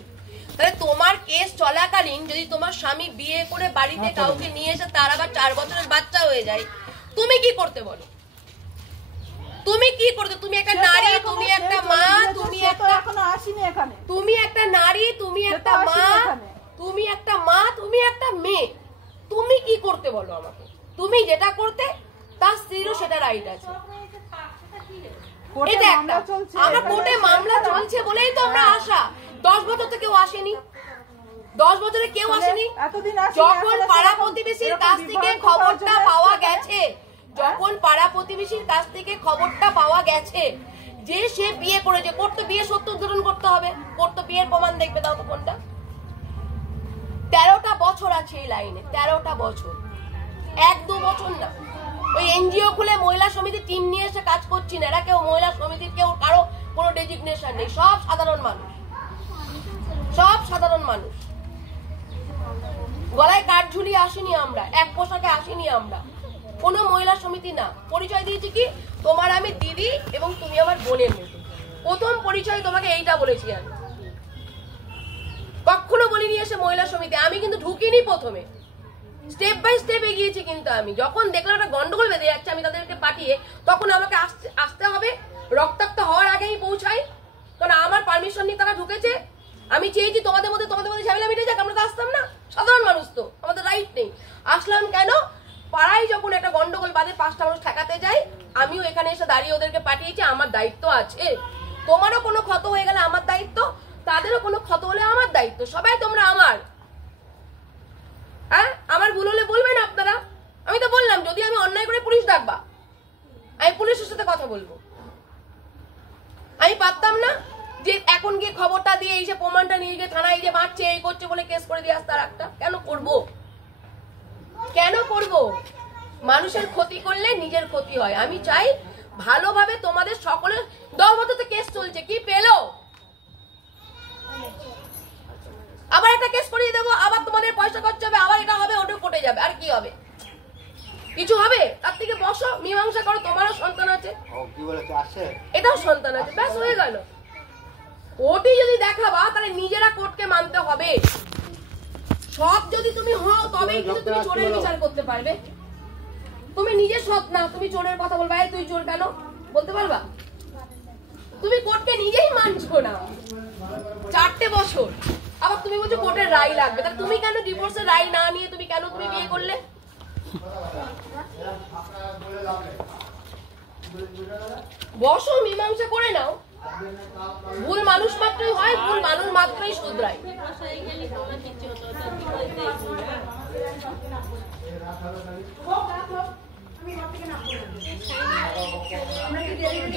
তাহলে তোমার কেস চলাকালীন যদি তোমার স্বামী বিয়ে করে বাড়িতে কাউকে নিয়ে এসে তার আবার 4 বছরের বাচ্চা হয়ে যায়, তুমি কি করতে বলো? তুমি কি করতে? তুমি একটা নারী, তুমি একটা মা, তুমি একটা নারী, তুমি একটা মা, তুমি একটা মা, তুমি একটা মেয়ে, তুমি কি করতে বলো আমাকে? তুমি যেটা করতে তার স্ত্রীরও সেটা রাইট আছে। এটা একটা আমরা কোর্টে মামলা চলছে বলেই তো আমরা আশা। 10 বছর তো কেউ আসেনি, 10 বছরে কেউ আসেনি। যখন পাড়া প্রতিবেশীর কাছ থেকে খবরটা পাওয়া গেছে, যখন পাড়া প্রতিবেশীর কাছ থেকে খবরটা পাওয়া গেছে যে সে বিয়ে করেছে, কোর্ট তো বিয়ে সত্য উদ্ঘাটন করতে হবে, কোর্ট তো বিয়ের প্রমাণ দেখবে, দাও তো কোনটা। 13টা বছর আছে এই লাইনে, 13টা বছর, 1-2 বছর না। ওই এনজিও খুলে মহিলা সমিতি টিম নিয়ে এসে কাজ করছি না, এরা কেউ মহিলা সমিতির কেউ কারো কোনো ডেজিগনেশন নেই, সব সাধারণ মানুষ, সব সাধারণ মানুষ। গলায় কাঠ ঝুলিয়ে আসিনি আমরা, এক পোশাকে আসিনি আমরা, কোনো মহিলা সমিতি না। পরিচয় দিয়েছি কি, তোমার আমি দিদি এবং তুমি আমার বোনের মতো। প্রথম পরিচয় তোমাকে এইটা বলেছি আমি, কখনো বলিনি এসে মহিলা সমিতি। আমি কিন্তু ঢুকিনি প্রথমে, স্টেপ বাই স্টেপ এগিয়েছি। কিন্তু আমি যখন দেখলাম একটা গন্ডগোল বেঁধে যাচ্ছে, আমি তাদেরকে পাঠিয়ে, তখন আমাকে আসতে হবে, রক্তাক্ত হওয়ার আগেই পৌঁছাই, কারণ আমার পারমিশন নিয়ে তারা ঢুকেছে। আমি চেয়েছি তোমাদের মধ্যে ঝামেলা মিটে যাক, আমরা তো আসতাম না, সাধারণ মানুষ তো, আমাদের রাইট নেই। আসলাম কেন, পাড়ায় যখন একটা গন্ডগোল বাদে 5টা মানুষ ঠেকাতে যাই, আমিও এখানে এসে দাঁড়িয়ে ওদেরকে পাঠিয়েছি, আমার দায়িত্ব আছে। তোমারও কোনো ক্ষত হয়ে গেলে আমার দায়িত্ব, তাদেরও কোনো ক্ষত হলে আমার দায়িত্ব, সবাই তোমরা আমার। হ্যাঁ, আমার ভুল হলে বলবেন আপনারা, আমি তো বললাম যদি আমি অন্যায় করে পুলিশ ডাকবা, আমি পুলিশের সাথে কথা বলবো। আমি পারতাম না যে এখন গিয়ে খবরটা দিয়ে এই যে প্রমাণটা নিয়ে গিয়ে থানায় যে মারছে এই করছে বলে কেস করে দিয়ে আসতে। আর একটা কেন করবো, কেন করবো? মানুষের ক্ষতি করলে নিজের ক্ষতি হয়। আমি চাই ভালোভাবে তোমাদের সকলের। 10 বছর তো কেস চলছে, কি পেলো? আবার একটা কেস করিয়ে দেবো, আবার তোমাদের পয়সা খরচ হবে, আবার এটা হবে, ওটা কোটে যাবে, আর কি হবে? কিছু হবে? তার থেকে বসো, মীমাংসা করো, তোমারও সন্তান আছে, এটাও সন্তান আছে, ব্যাস হয়ে গেল। কোর্টে যদি দেখাবা তাহলে নিজেরা কোর্টকে মানতে হবে। সৎ যদি তুমি হও তবেই কিন্তু তুমি চোরের বিচার করতে পারবে। তুমি নিজে সৎ না, তুমি চোরের কথা বলবা, এই তুই চোর কেন বলতে পারবা? তুমি কোর্টকে নিজেই মানছো না। 4টে বছর আবার তুমি বলছো কোর্টের রায় লাগবে, তাহলে তুমি কেন ডিভোর্সের রায় না নিয়ে তুমি কেন তুমি বিয়ে করলে? বসো, মীমাংসা করে নাও। ভুল মানুষ মাত্রই হয়, ভুল মানুষ মাত্রই শুধরায়।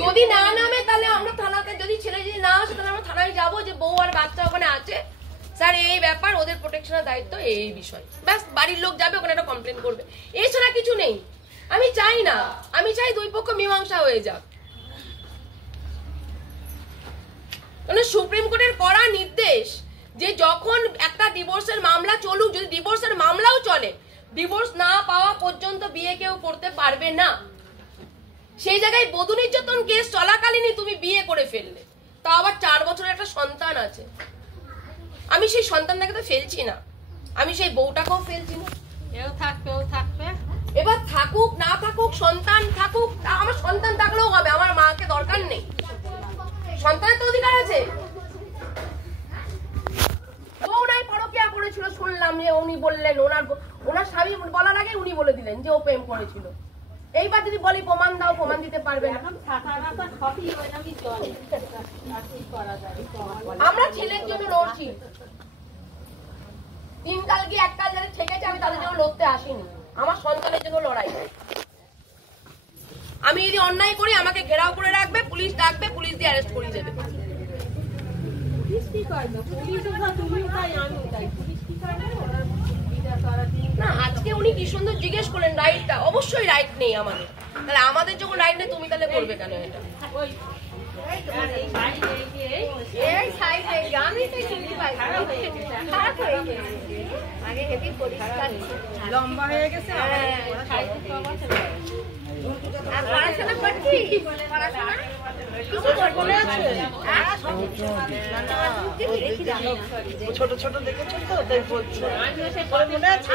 যদি না নামে তাহলে আমরা থানাতে, যদি ছেলে যদি না আসে তাহলে আমরা থানায় যাবো যে বউ আর বাচ্চা ওখানে আছে, স্যার এই ব্যাপার, ওদের প্রোটেকশনের দায়িত্ব এই বিষয়, ব্যাস। বাড়ির লোক যাবে ওখানে একটা কমপ্লেন করবে, এছাড়া কিছু নেই। আমি চাই না, আমি চাই 2 পক্ষ মীমাংসা হয়ে যাক। সুপ্রিম কোর্টের কড়া নির্দেশ যে যখন একটা ডিভোর্সের মামলা চলুক, যদি ডিভোর্সের মামলাও চলে, ডিভোর্স না পাওয়া পর্যন্ত বিয়ে কেউ করতে পারবে না। সেই জায়গায় বধূ নির্যাতন কেস চলাকালীনই তুমি বিয়ে করে ফেললে, তা আবার 4 বছরের একটা সন্তান আছে। আমি সেই সন্তানটাকে তো ফেলছি না, আমি সেই বউটাকেও ফেলছি না। এবার থাকুক না থাকুক, সন্তান থাকুক, আমার সন্তান থাকলেও হবে, আমার মাকে দরকার নেই, সন্তানের তো অধিকার আছে। বউ নাই পরকীয়া করেছিল শুনলাম, যে উনি বললেন ওনার স্বামী বলার আগে উনি বলে দিলেন যে ও প্রেম করেছিল। এইবার যদি বলি প্রমাণ দাও, প্রমাণ দিতে পারবে না। আমরা ছেলের জন্য লড়ছি, দিনকাল কি এককাল যারা ঠেকেছে আমি তাদের জন্য লড়তে আসিনি, আমার সন্তানের জন্য লড়াই। আমি যদি অন্যায় করি আমাকে ঘেরাও করে রাখবে, পুলিশ ডাকবে, পুলিশ দিয়ে অ্যারেস্ট করে দেবে। না আজকে উনি কি সুন্দর জিজ্ঞেস করলেন রাইটটা, অবশ্যই রাইট নেই আমাদের, তাহলে আমাদের যখন রাইট নেই তুমি তাহলে করবে কেন এটা? লম্বা হয়ে গেছে পড়াশোনা করছি, ছোট ছোট দেখেছো তো তাই বলছি মনে আছে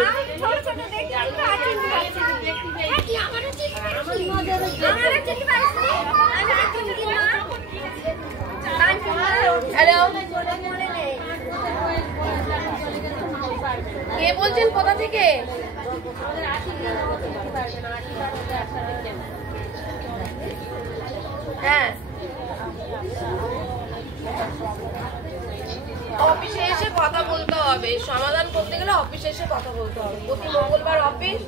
হ্যালো কে বলছেন কোথা থেকে? হ্যাঁ অফিসে এসে কথা বলতে হবে, সমাধান করতে গেলে অফিসে এসে কথা বলতে হবে। প্রতি মঙ্গলবার অফিস।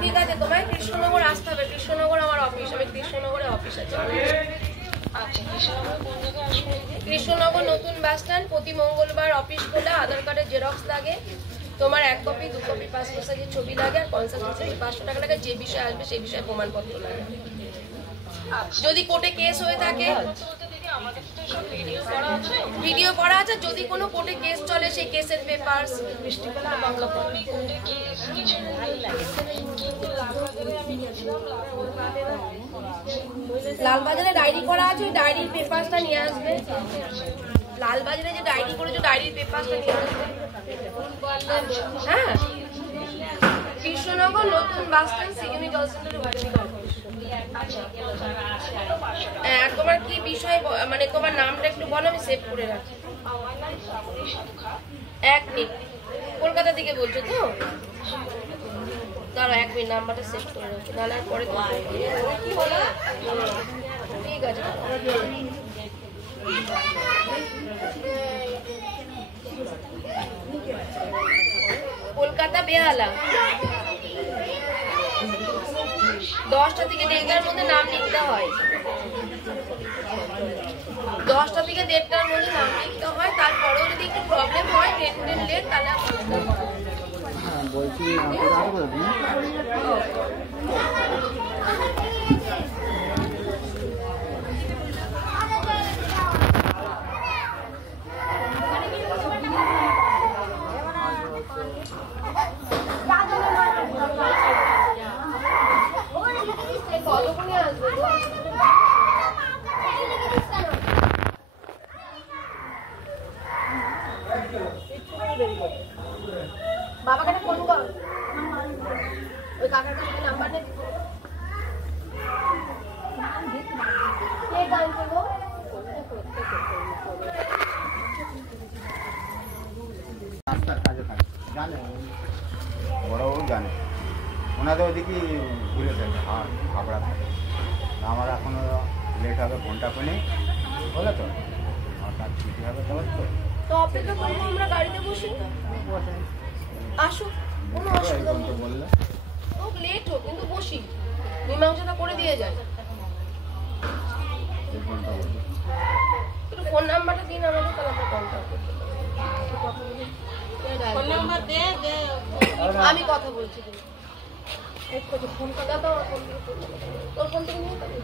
ঠিক আছে তোমায় কৃষ্ণনগর আসতে হবে, কৃষ্ণনগর আমার অফিস, আমি কৃষ্ণনগরে অফিস আছে। কৃষ্ণনগর নতুন বাস স্ট্যান্ড, প্রতি মঙ্গলবার অফিস খোলা। আধার কার্ডের জেরক্স লাগে, তোমার 1 কপি 2 কপি পাসপোর্ট সাইজের ছবি লাগে, আর কনসালটেন্সি 500 টাকা লাগে। যে বিষয়ে আসবে সেই বিষয়ে প্রমাণপত্র লাগে। যদি কোর্টে কেস হয়ে থাকে ভিডিও করা আছে, যদি কোনো কোর্টে কেস চলে সেই কেসের পেপারস। লালবাজারে ডায়েরি করা আছে, ওই ডায়েরির পেপারসটা নিয়ে আসবে। লালবাজারে যে ডায়েরি করেছো ডায়েরির পেপারসটা নিয়ে আসবে। হ্যাঁ কৃষ্ণনগর নতুন বাস স্ট্যান্ড, সিগনি জল সেন্টারের ওখানে। তোমার কি বিষয়, মানে তোমার নামটা একটু বলো, আমি সেভ করে রাখি। 1 মিনিট, কলকাতা থেকে বলছো তো? দাঁড়া 1 মিনিট, নাম্বারটা সেভ করে রাখি, নাহলে পরে ঠিক আছে। কলকাতা বেহালা, 10টা থেকে 1:30টার মধ্যে নাম লিখতে হয়। 10টা থেকে 1:30টার মধ্যে নাম লিখতে হয়। তারপরেও যদি একটু প্রবলেম হয়, ট্রেন লেট, তাহলে বলছি বাবাকে ফোন কর, ওই কাকার কাছে নাম্বার নে। কে গান করবো? বড়বাবু জানে, ওনাদের ওদিকে ঘুরে থাকে, হাবড়া থাকে। আমার এখনো লেট হবে, ঘন্টা কোনে বলে তো আমার কাজ ছুটি হবে তবে তো অপেক্ষা করবো, আমরা গাড়িতে বসি, আসো, কোনো অসুবিধা নেই। বললে হোক লেট হোক, কিন্তু বসি, মীমাংসাটা করে দিয়ে যায়। একটু ফোন নাম্বারটা দিন আমাকে, তাহলে আমরা কন্ট্যাক্ট করতে পারবো। আমি কথা বলছি, ফোন কথা তো তোর ফোন থেকে নিয়ে পাবি।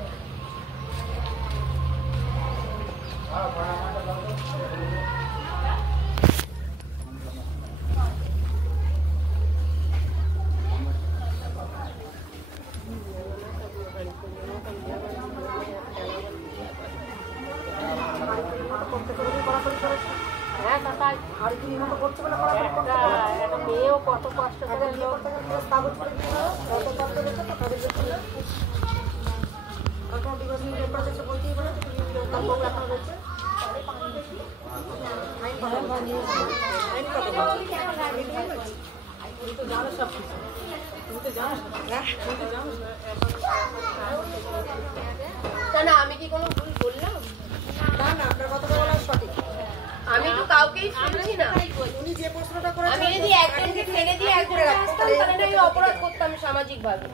মেয়েও কত কষ্ট করে বলতেই না আমি কি কোনো ভুল বললাম? না আপনার কথা বলা সঠিক। আমি তো কাউকেই শুনছি না। উনি যে প্রশ্নটা করেছেন, আমি যদি একজনকে ছেড়ে দিয়ে একজনকে রাখতাম তাহলে আমি অপরাধ করতাম সামাজিকভাবে,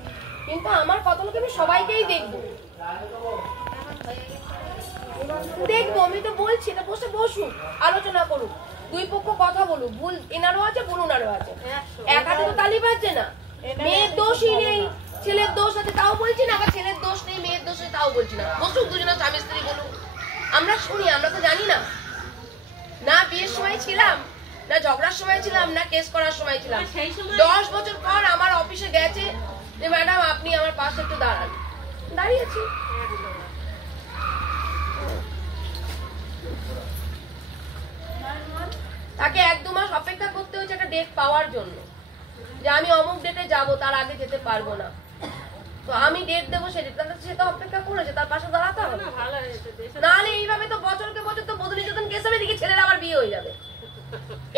কিন্তু আমার কথাগুলো আমি সবাইকেই দেখবো। আমি তো বলছি না, বসে বসুক, আলোচনা করুক, দুই পক্ষ কথা বলুক, ভুল এনারও আছে ভুল ওনারও আছে, এক হাতে তো তালি বাজছে না। মেয়ের দোষই নেই, ছেলের দোষ আছে তাও বলছি না, আবার ছেলের দোষ নেই মেয়ের দোষ নেই তাও বলছি না। বসুক দুজনে স্বামী স্ত্রী বলুক, আমরা শুনি, আমরা তো জানি না, না বিয়ের সময় ছিলাম, না ঝগড়ার সময় ছিলাম, না কেস করার সময় ছিলাম। 10 বছর পর আমার অফিসে গেছে যে ম্যাডাম আপনি আমার পাশে একটু দাঁড়ান, দাঁড়িয়েছি। তাকে 1-2 মাস অপেক্ষা করতে হয়েছে একটা ডেট পাওয়ার জন্য, যে আমি অমুক ডেটে যাবো, তার আগে যেতে পারবো না। তো আমি ডেট দেবো, সে তো অপেক্ষা করেছে, তার পাশে দাঁড়াতে হবে। নাহলে এইভাবে তো বছরকে বছর তো বধূ নির্যাতন কেস হবে, এদিকে ছেলের আবার বিয়ে হয়ে যাবে,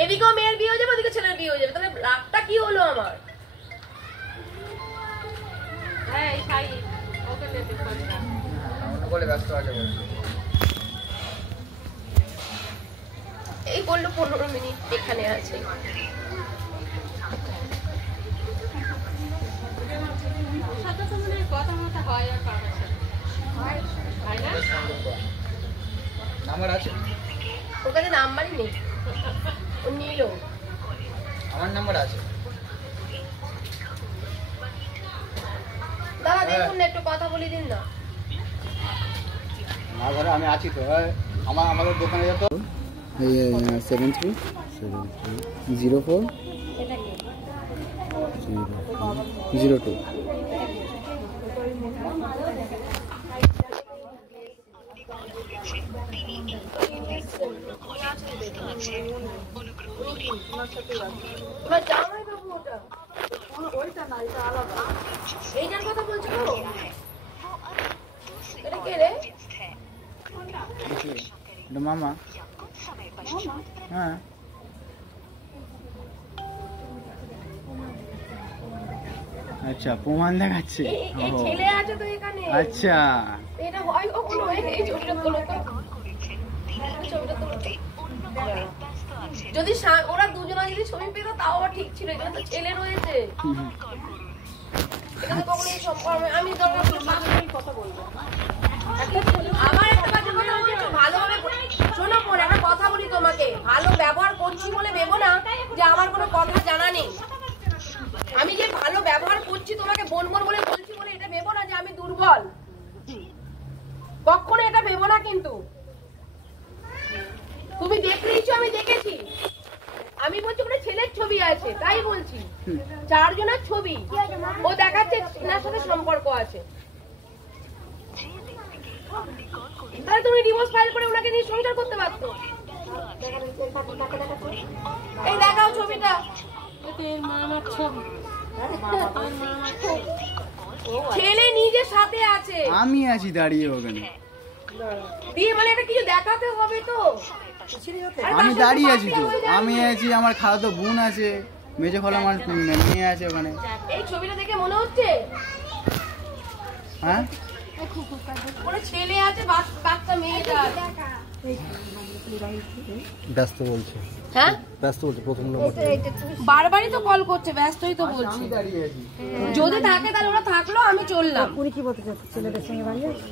এদিকেও মেয়ের বিয়ে হয়ে যাবে, ওদিকে ছেলের বিয়ে হয়ে যাবে, তাহলে রাতটা কি হলো আমার? এই বললো 15 মিনিট এখানে আছে। নাম্বার আছে? ওর কাছে নাম্বারই নেই, ও নিল। আমার নাম্বার আছে। দাদা দেখুন না, একটু কথা বলে দিন না। না ধরে আমি আছি তো, আমাদের দোকানে যেত 730402। এইটার কথা বলছো তো? এটা কে রে? মামা। হ্যাঁ আচ্ছা, প্রমাণ দেখাচ্ছে। এই ছেলে আছে তো এখানে। আচ্ছা এটা হয় কখনো? এই ছবিটা তোলো তো, ছবিটা তোলো। যদি ওরা দুজনে যদি ছবি পেত তাও আবার ঠিক ছিল, এখানে তো ছেলে রয়েছে। এখানে কখনো এই সম্পর্ক আমি দরকার কথা বলবো। আমার একটা বাজে কথা বলছো, ভালোভাবে শোনো বোন, একটা কথা বলি তোমাকে, ভালো ব্যবহার করছি বলে ভেবো না যে আমার কোনো কথা জানা নেই। আমি যে ভালো ব্যবহার করছি তোমাকে বোন বোন বলে বলছি বলে এটা ভেবো না যে আমি দুর্বল, কখনো এটা ভেবো না। কিন্তু তুমি দেখলেইছো, আমি দেখেছি। আমি বলছি ওখানে ছেলের ছবি আছে তাই বলছি, 4 জনের ছবি, ও দেখাচ্ছে এনার সাথে সম্পর্ক আছে। তাহলে তুমি ডিভোর্স ফাইল করে ওনাকে নিয়ে সংসার করতে পারতো। এই দেখাও ছবিটা, ছেলে নিজের সাথে আছে, আমি আছি দাঁড়িয়ে ওখানে। দিয়ে মানে এটা কিছু দেখাতে হবে তো। আমি দাঁড়িয়ে আছি তো, আমি আছি, আমার খালাতো বোন আছে, মেজে খোলা আমার মেয়ে আছে ওখানে। এই ছবিটা দেখে মনে হচ্ছে হ্যাঁ ওর ছেলে আছে, বাচ্চা মেয়েটা। ব্যস্ত বলছে, হ্যাঁ ব্যস্ত বলছে, প্রথম নম্বর বারবারই তো কল করছে, ব্যস্তই তো বলছি। যদি থাকে তাহলে ওরা থাকলো, আমি চললাম। উনি কি বলতে চাচ্ছে ছেলেদের সঙ্গে বাড়ি আছে?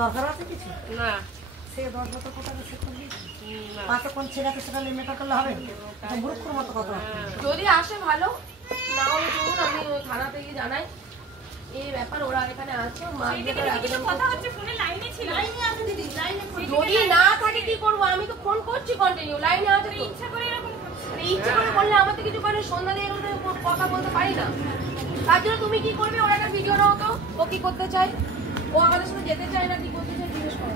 দরকার আছে কিছু না, সে 10 বছর কথা পাশে কোন ছেলে আছে সেটা মেটা করলে হবে? মূর্খর মতো কথা। যদি আসে ভালো, না হলে চলুন আমি ওই থানাতে গিয়ে জানাই এই ব্যাপার, ওরা এখানে আছে। যদি না থাকে কি করবো, আমি তো ফোন করছি কন্টিনিউ, লাইনে আছে তো। ইচ্ছা করে বললে আমার তো কিছু করে, সন্ধ্যা দিয়ে কথা বলতে পারি না। তার জন্য তুমি কি করবে, ওরা একটা ভিডিও নাও তো, ও কি করতে চায়, ও আমাদের সাথে যেতে চায় না, কি করতে চায় জিজ্ঞেস করো।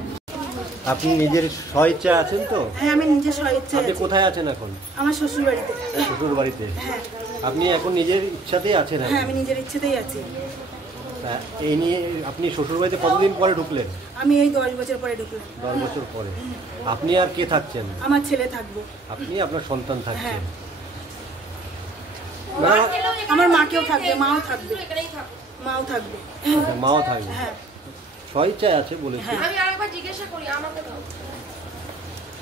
আপনি নিজের স্বইচ্ছা আছেন তো? হ্যাঁ আমি নিজের স্বইচ্ছা। আপনি কোথায় আছেন এখন? আমার শ্বশুর বাড়িতে। শ্বশুর বাড়িতে? হ্যাঁ। আপনি এখন নিজের ইচ্ছাতেই আছেন? হ্যাঁ আমি নিজের ইচ্ছাতেই আছি। এই নিয়ে আপনি শ্বশুরবাড়িতে কতদিন পরে ঢুকলেন? আমি এই 10 বছর পরে ঢুকলাম। 10 বছর পরে। আপনি আর কে থাকছেন? আমার ছেলে থাকবো। আপনি আপনার সন্তান থাকছেন? আমার মাকেও থাকবে, মাও থাকবে। মাও থাকবে। মাও থাকবে। হ্যাঁ। স্বইচ্ছায় আছে বলেছি। আমি আরেকবার জিজ্ঞাসা করি, আমাকে দাও।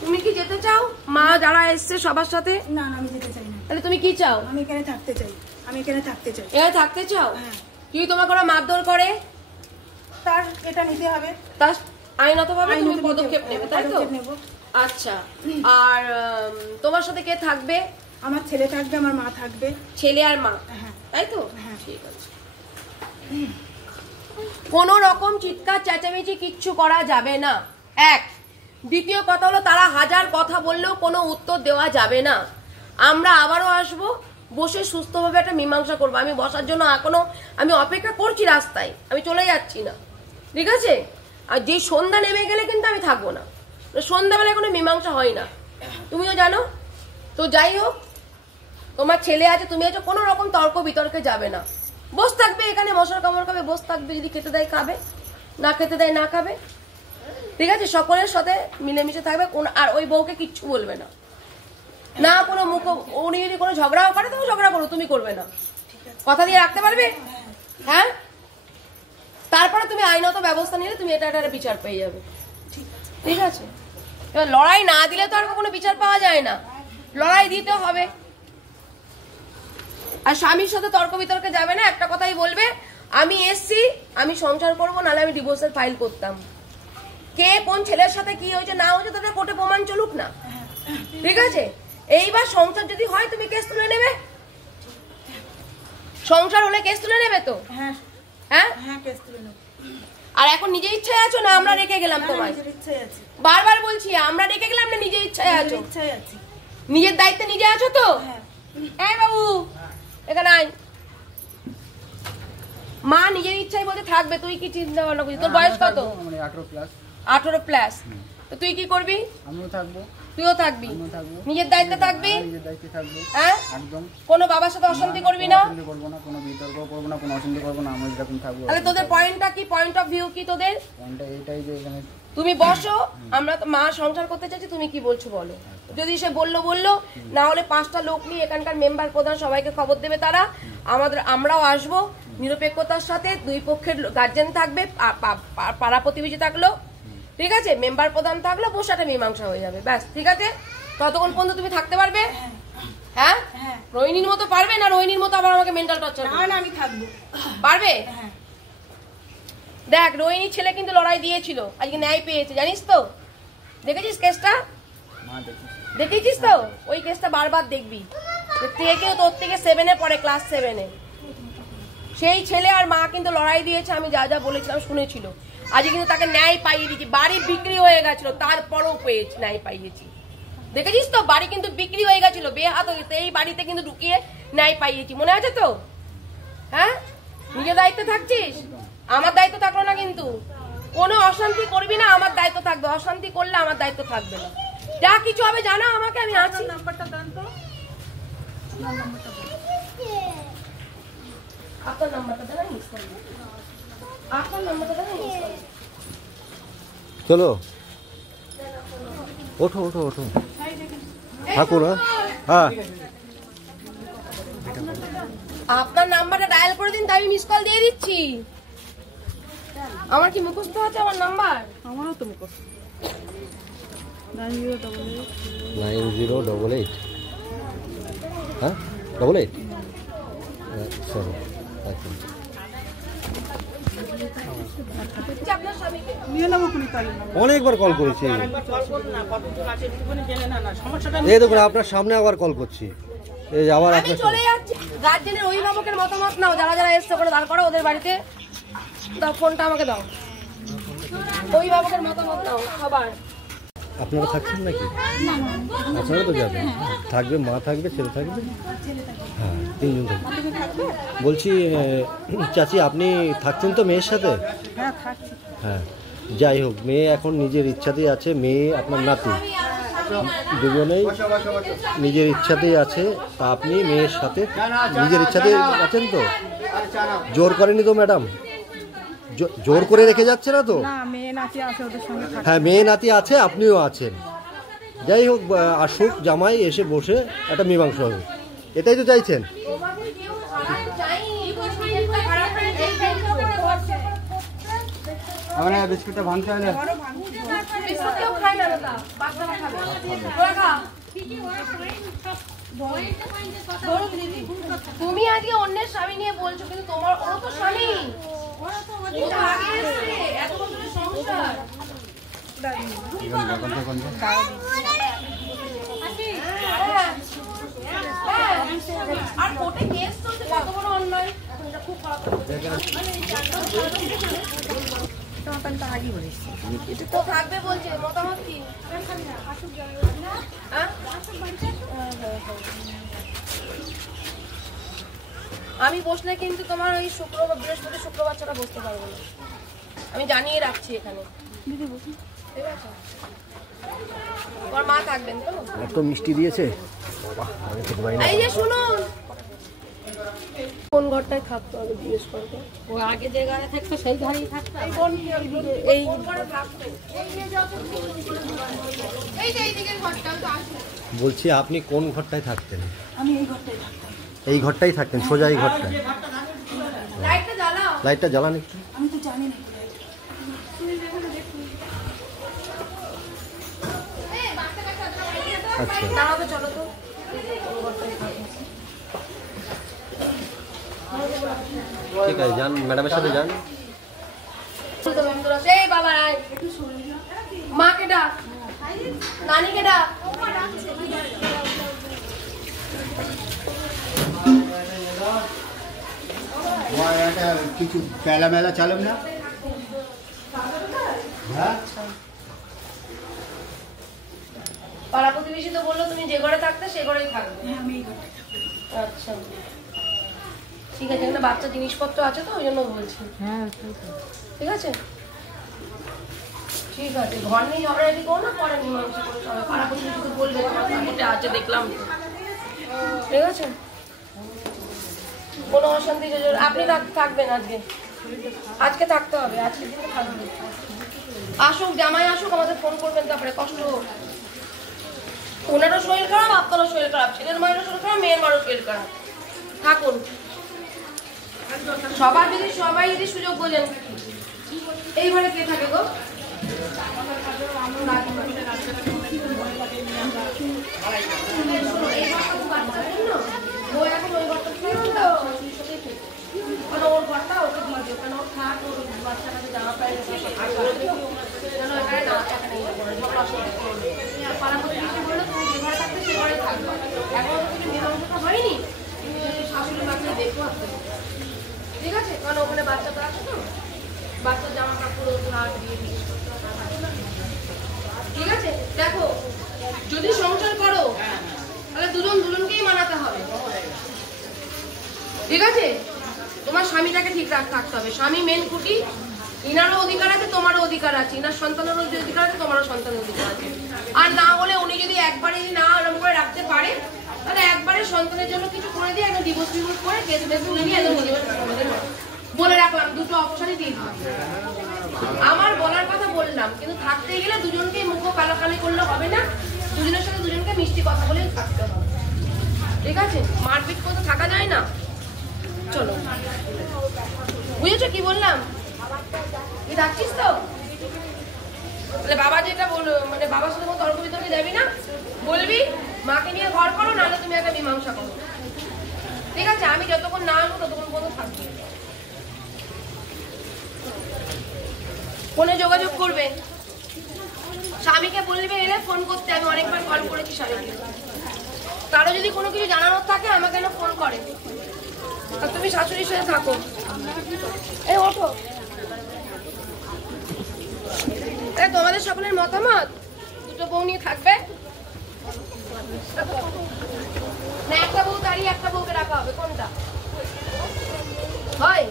তুমি কি যেতে চাও মা যারা এসছে সবার সাথে? না না, আমি যেতে চাই না। তাহলে তুমি কি চাও? আমি এখানে থাকতে চাই। আমি এখানে থাকতে চাই। এখানে থাকতে চাও? হ্যাঁ। কি তোমাকে ওরা মারধর করে? তার এটা নিতে হবে। তার আইনতভাবে তুমি পদক্ষেপ নেবে, তাই তো? আচ্ছা, আর তোমার সাথে কে থাকবে? আমার ছেলে থাকবে, আমার মা থাকবে। ছেলে আর মা, হ্যাঁ। তাই তো? হ্যাঁ। ঠিক আছে। কোনো রকম চিৎকার চেঁচামেচি কিচ্ছু করা যাবে না, এক। দ্বিতীয় কথা হলো, তারা হাজার কথা বললেও কোনো উত্তর দেওয়া যাবে না। আমরা আবারও আসবো, বসে সুস্থভাবে একটা মীমাংসা করবো। আমি বসার জন্য এখনো আমি অপেক্ষা করছি রাস্তায়, আমি চলে যাচ্ছি না, ঠিক আছে? আর যে সন্ধ্যা নেমে গেলে কিন্তু আমি থাকবো না, সন্ধ্যাবেলায় কোনো মীমাংসা হয় না, তুমিও জানো তো। যাই হোক, তোমার ছেলে আছে, তুমি আছো, কোনো রকম তর্ক বিতর্কে যাবে না। বস থাকবে এখানে, মশার কামড় খাবে, বস থাকবে। যদি খেতে দেয় খাবে, না খেতে দেয় না খাবে, ঠিক আছে? সকলের সাথে মিলেমিশে থাকবে। আর ওই বউকে কিচ্ছু বলবে না, না কোনো মুখ। উনি যদি কোনো ঝগড়াও করে, তুমি ঝগড়া করো, তুমি করবে না। কথা দিয়ে রাখতে পারবে? হ্যাঁ। তারপরে তুমি আইনত ব্যবস্থা নিলে তুমি এটা একটা বিচার পেয়ে যাবে, ঠিক আছে? এবার লড়াই না দিলে তো আর কোনো বিচার পাওয়া যায় না, লড়াই দিতে হবে। আর স্বামীর সাথে তর্ক বিতর্কে যাবে না, একটা কথাই বলবে, আমি এসছি, আমি সংসার করবো, নাহলে আমি ডিভোর্সের ফাইল করতাম। কে কোন ছেলের সাথে কি হয়েছে না হয়েছে তাদের কোর্টে প্রমাণ চলুক না, ঠিক আছে? এইবার সংসার যদি হয়, তুমি কেস তুলে নেবে। সংসার হলে কেস তুলে নেবে তো? হ্যাঁ হ্যাঁ হ্যাঁ, কেস তুলে নেব। আর এখন নিজের ইচ্ছায় আছো না আমরা রেখে গেলাম তোমায়? নিজের ইচ্ছায় আছে। বারবার বলছি, আমরা রেখে গেলাম না নিজের ইচ্ছায় আছো? ইচ্ছায় আছে। নিজের দায়িত্বে নিজে আছো তো? হ্যাঁ। এই বাবু এখানে আয়। মা নিজের ইচ্ছায় বলতে থাকবে, তুই কি চিন্তা ভাবনা করছিস? তোর বয়স কত? 18 প্লাস। তো তুই কি করবি? আমিও থাকবো। তুইও থাকবি, নিজের দায়িত্বে থাকবি। হ্যাঁ, একদম। কোনো বাবার সাথে অশান্তি করবি না, করবো না, কোনো বিতর্ক করবো না, কোনো অশান্তি করবো না, আমরা যেরকম থাকবো। তাহলে তোদের পয়েন্টটা কি, পয়েন্ট অফ ভিউ কি তোদের? পয়েন্টটা এইটাই যে এখানে তুমি বসো, আমরা তো মা সংসার করতে চাইছি, তুমি কি বলছো বলো। যদি সে বললো, না হলে 5টা লোক নিয়ে এখানকার মেম্বার প্রধান সবাইকে খবর দেবে তারা। আমরাও আসবো নিরপেক্ষতার সাথে, দুই পক্ষের গার্জেন থাকবে, পাড়া প্রতিবেশী থাকলো, ঠিক আছে? মেম্বার প্রধান থাকলো, বসে একটা মীমাংসা হয়ে যাবে, ব্যাস, ঠিক আছে? ততক্ষণ পর্যন্ত তুমি থাকতে পারবে? হ্যাঁ। রোহিণীর মতো পারবে না? রোহিণীর মতো আবার আমাকে মেন্টাল টর্চার? না, আমি থাকবো। পারবে? দেখ, রোহিণীর ছেলে কিন্তু লড়াই দিয়েছিল, আজকে ন্যায় পেয়েছে, জানিস তো? দেখেছিস কেসটা? দেখেছিস তো? ওই কেসটা বারবার দেখবি। কেউ তোর থেকে 7-এ পড়ে, ক্লাস 7-এ। সেই ছেলে আর মা কিন্তু লড়াই দিয়েছে, আমি যা যা বলেছিলাম শুনেছিল। আজকে কিন্তু তাকে ন্যায় পাইয়ে দিয়েছি। বাড়ি বিক্রি হয়ে গেছিল, তারপরও পেয়েছি, ন্যায় পাইয়েছি। দেখেছিস তো? বাড়ি কিন্তু বিক্রি হয়ে গেছিল, বেহাত হয়ে গেছে, এই বাড়িতে কিন্তু ঢুকিয়ে ন্যায় পাইয়েছি, মনে আছে তো? হ্যাঁ, নিজের দায়িত্ব থাকছিস, আমার দায়িত্ব থাকলো না কিন্তু। কোনো অশান্তি করবি না, আমার দায়িত্ব থাকবে। অশান্তি করলে আমার দায়িত্ব থাকবে না। যা কিছু হবে জানা আমাকে, আমি আছি। নাম্বারটা দেন তো। আপনার নাম্বারটা দেন, আমি মিস করব। আপনার নাম্বারটা দেন, আমি মিস করব। চলো, ওঠো ওঠো ওঠো, ঠাকুর। হ্যাঁ, আপনার নাম্বারটা ডায়াল করে দিন, তাই আমি মিস কল দিয়ে দিচ্ছি। আমার কি মুখস্থ আছে আমার নাম্বার? আমারও তো মুখস্থ। 9088 হ্যাঁ 88 সরি। আপনার স্বামীকে অনেকবার কল করেছি, এই দেখুন আপনার সামনে আবার কল করছি, এই যে আবার আমি চলে যাচ্ছি। গার্জেনের অভিভাবকের মতামত নাও, যারা যারা এসছে করে দাঁড় করো ওদের বাড়িতে। দাও ফোনটা, আমাকে দাও। অভিভাবকের মতামত নাও সবার। আপনারা থাকছেন নাকি? আপনারা তো যাবেন, থাকবে, মা থাকবে, ছেলে থাকবে। হ্যাঁ, 3 জন থাকবে। বলছি চাচি, আপনি থাকছেন তো মেয়ের সাথে? হ্যাঁ, থাকছি। হ্যাঁ, যাই হোক, মেয়ে এখন নিজের ইচ্ছাতেই আছে। মেয়ে আপনার নাতি, দুজনেই নিজের ইচ্ছাতেই আছে। তা আপনি মেয়ের সাথে নিজের ইচ্ছাতেই আছেন তো? জোর করেনি তো ম্যাডাম? জোর করে রেখে যাচ্ছে না তো? না, মেয়ে নাতি আছে ওদের সঙ্গে থাকে। হ্যাঁ, মেয়ে নাতি আছে, আপনিও আছেন। যাই হোক, আসুক জামাই, এসে বসে একটা মীমাংসা হবে, এটাই তো চাইছেন। আমরা বিস্কুটটা ভাঙতে হয় না। তুমি আজকে অন্যের স্বামী নিয়ে বলছো, কিন্তু তোমার ওরা তো স্বামী, ও তো আগে এসেছে, এত বছরের সংসার। আর কোর্টে কেস চলছে, কত বড় অন্যায়, খুব খারাপ। তো থাকবে বলছে, মতামত কি? আমি বসলে কিন্তু তোমার ওই শুক্রবার, বৃহস্পতি শুক্রবার ছাড়া বসতে পারবো না, আমি জানিয়ে রাখছি এখানে, ঠিক আছে? তোমার মা থাকবেন তো? এত মিষ্টি দিয়েছে। এই যে শুনুন, কোন ঘরটায় থাকতে হবে জিজ্ঞেস করবো। ও আগে যে ঘরে থাকতো সেই ঘরেই থাকতো। এই ঘরে থাকতো, এই যে এই দিকের ঘরটা তো আসবে। বলছি আপনি কোন ঘরটায় থাকতেন? আমি এই ঘরটায় থাকতাম। এই ঘরটাই থাকতেন, সোজা এই ঘরটায়? লাইটটা জ্বালাও। লাইটটা জ্বালান একটু। আমি তো জানি না। আচ্ছা, দাঁড়াবে, চলো তো। ঠিক আছে, যান, ম্যাডামের সাথে যান। এই বাবা, মাকে ডাক, নানিকে ডাক। কিছু মেলা মেলা চালুম না। পাড়া প্রতিবেশী তো বললো তুমি যে ঘরে থাকতে সে ঘরেই থাকবে। আমি এই ঘরটায় থাকতাম। আচ্ছা, ঠিক আছে, এখানে বাচ্চা জিনিসপত্র আছে তো ওই জন্য বলছি। হ্যাঁ, ঠিক আছে, ঠিক আছে, ঘর নিয়ে ঝগড়া রেডি করো না, পরে মীমাংসা করে সবাই। পাড়া প্রতিবেশী তো বলবে তোমার সাপোর্টে আছে, দেখলাম তো, ঠিক আছে? কোনো অশান্তি আপনি থাকবেন আজকে, আজকে থাকতে হবে, আজকে দিনে থাকবে। আসুক, জামাই আসুক, আমাদের ফোন করবেন, তারপরে কষ্ট হোক। ওনারও শরীর খারাপ, আপনারও শরীর খারাপ, ছেলের মায়েরও শরীর খারাপ, মেয়ের মারও শরীর খারাপ, থাকুন। সবাই যদি সুযোগ বোঝেন। এইবারে কে থাকে গো? ওর ঘরটা ওকে দিয়ে দিও, কেন ওর থাক, ওর বাচ্চাটাকে জামা প্যান্ট হয়নি, শাশুড়ি মাকে দেখো, ঠিক আছে? কারণ ওখানে বাচ্চাটা আছে তো, বাচ্চার জামা কাপড় হাত দিয়ে দিয়ে, ঠিক আছে? দেখো, যদি সংসার করো তাহলে দুজনকেই মানাতে হবে, ঠিক আছে? তোমার স্বামীটাকে ঠিক থাকতে হবে, স্বামী মেন খুঁটি। ইনারও অধিকার আছে, তোমারও অধিকার আছে, ইনার সন্তানেরও অধিকার আছে, তোমারও সন্তানের অধিকার আছে। আর না হলে উনি যদি একবারে না আরম্ভ করে রাখতে পারে, তাহলে একবারে সন্তানের জন্য কিছু করে দিয়ে একদম ডিভোর্স করে কেস বেস তুলে নিয়ে একদম বলে রাখলাম, দুটো অপশনই দিয়ে দিলাম। আমার বলার কথা বললাম, কিন্তু থাকতে গেলে দুজনকেই মুখ কালাকালি করলে হবে না, দুজনের সাথে দুজনকে মিষ্টি কথা বলে থাকতে হবে, ঠিক আছে? মারপিট করতে থাকা যায় না। চলো, বুঝেছো কি বললাম? তুই ডাকছিস তো? তাহলে বাবা যেটা বললো, মানে বাবার সাথে তর্ক বিতর্কে যাবি না, বলবি মাকে নিয়ে ঘর করো, নাহলে তুমি একটা মীমাংসা করো, ঠিক আছে? আমি যতক্ষণ না আসবো ততক্ষণ পর্যন্ত থাকবি। ফোনে যোগাযোগ করবে, স্বামীকে বলবে এলে ফোন করতে, আমি অনেকবার কল করেছি স্বামীকে। কারো যদি কোনো কিছু জানানোর থাকে আমাকে না ফোন করে। আর তুমি শাশুড়ির সাথে থাকো, এই ওঠো। তোমাদের সকলের মতামত, দুটো বউ নিয়ে থাকবে না একটা বউ দাঁড়িয়ে একটা বউকে রাখা হবে, কোনটা হয়?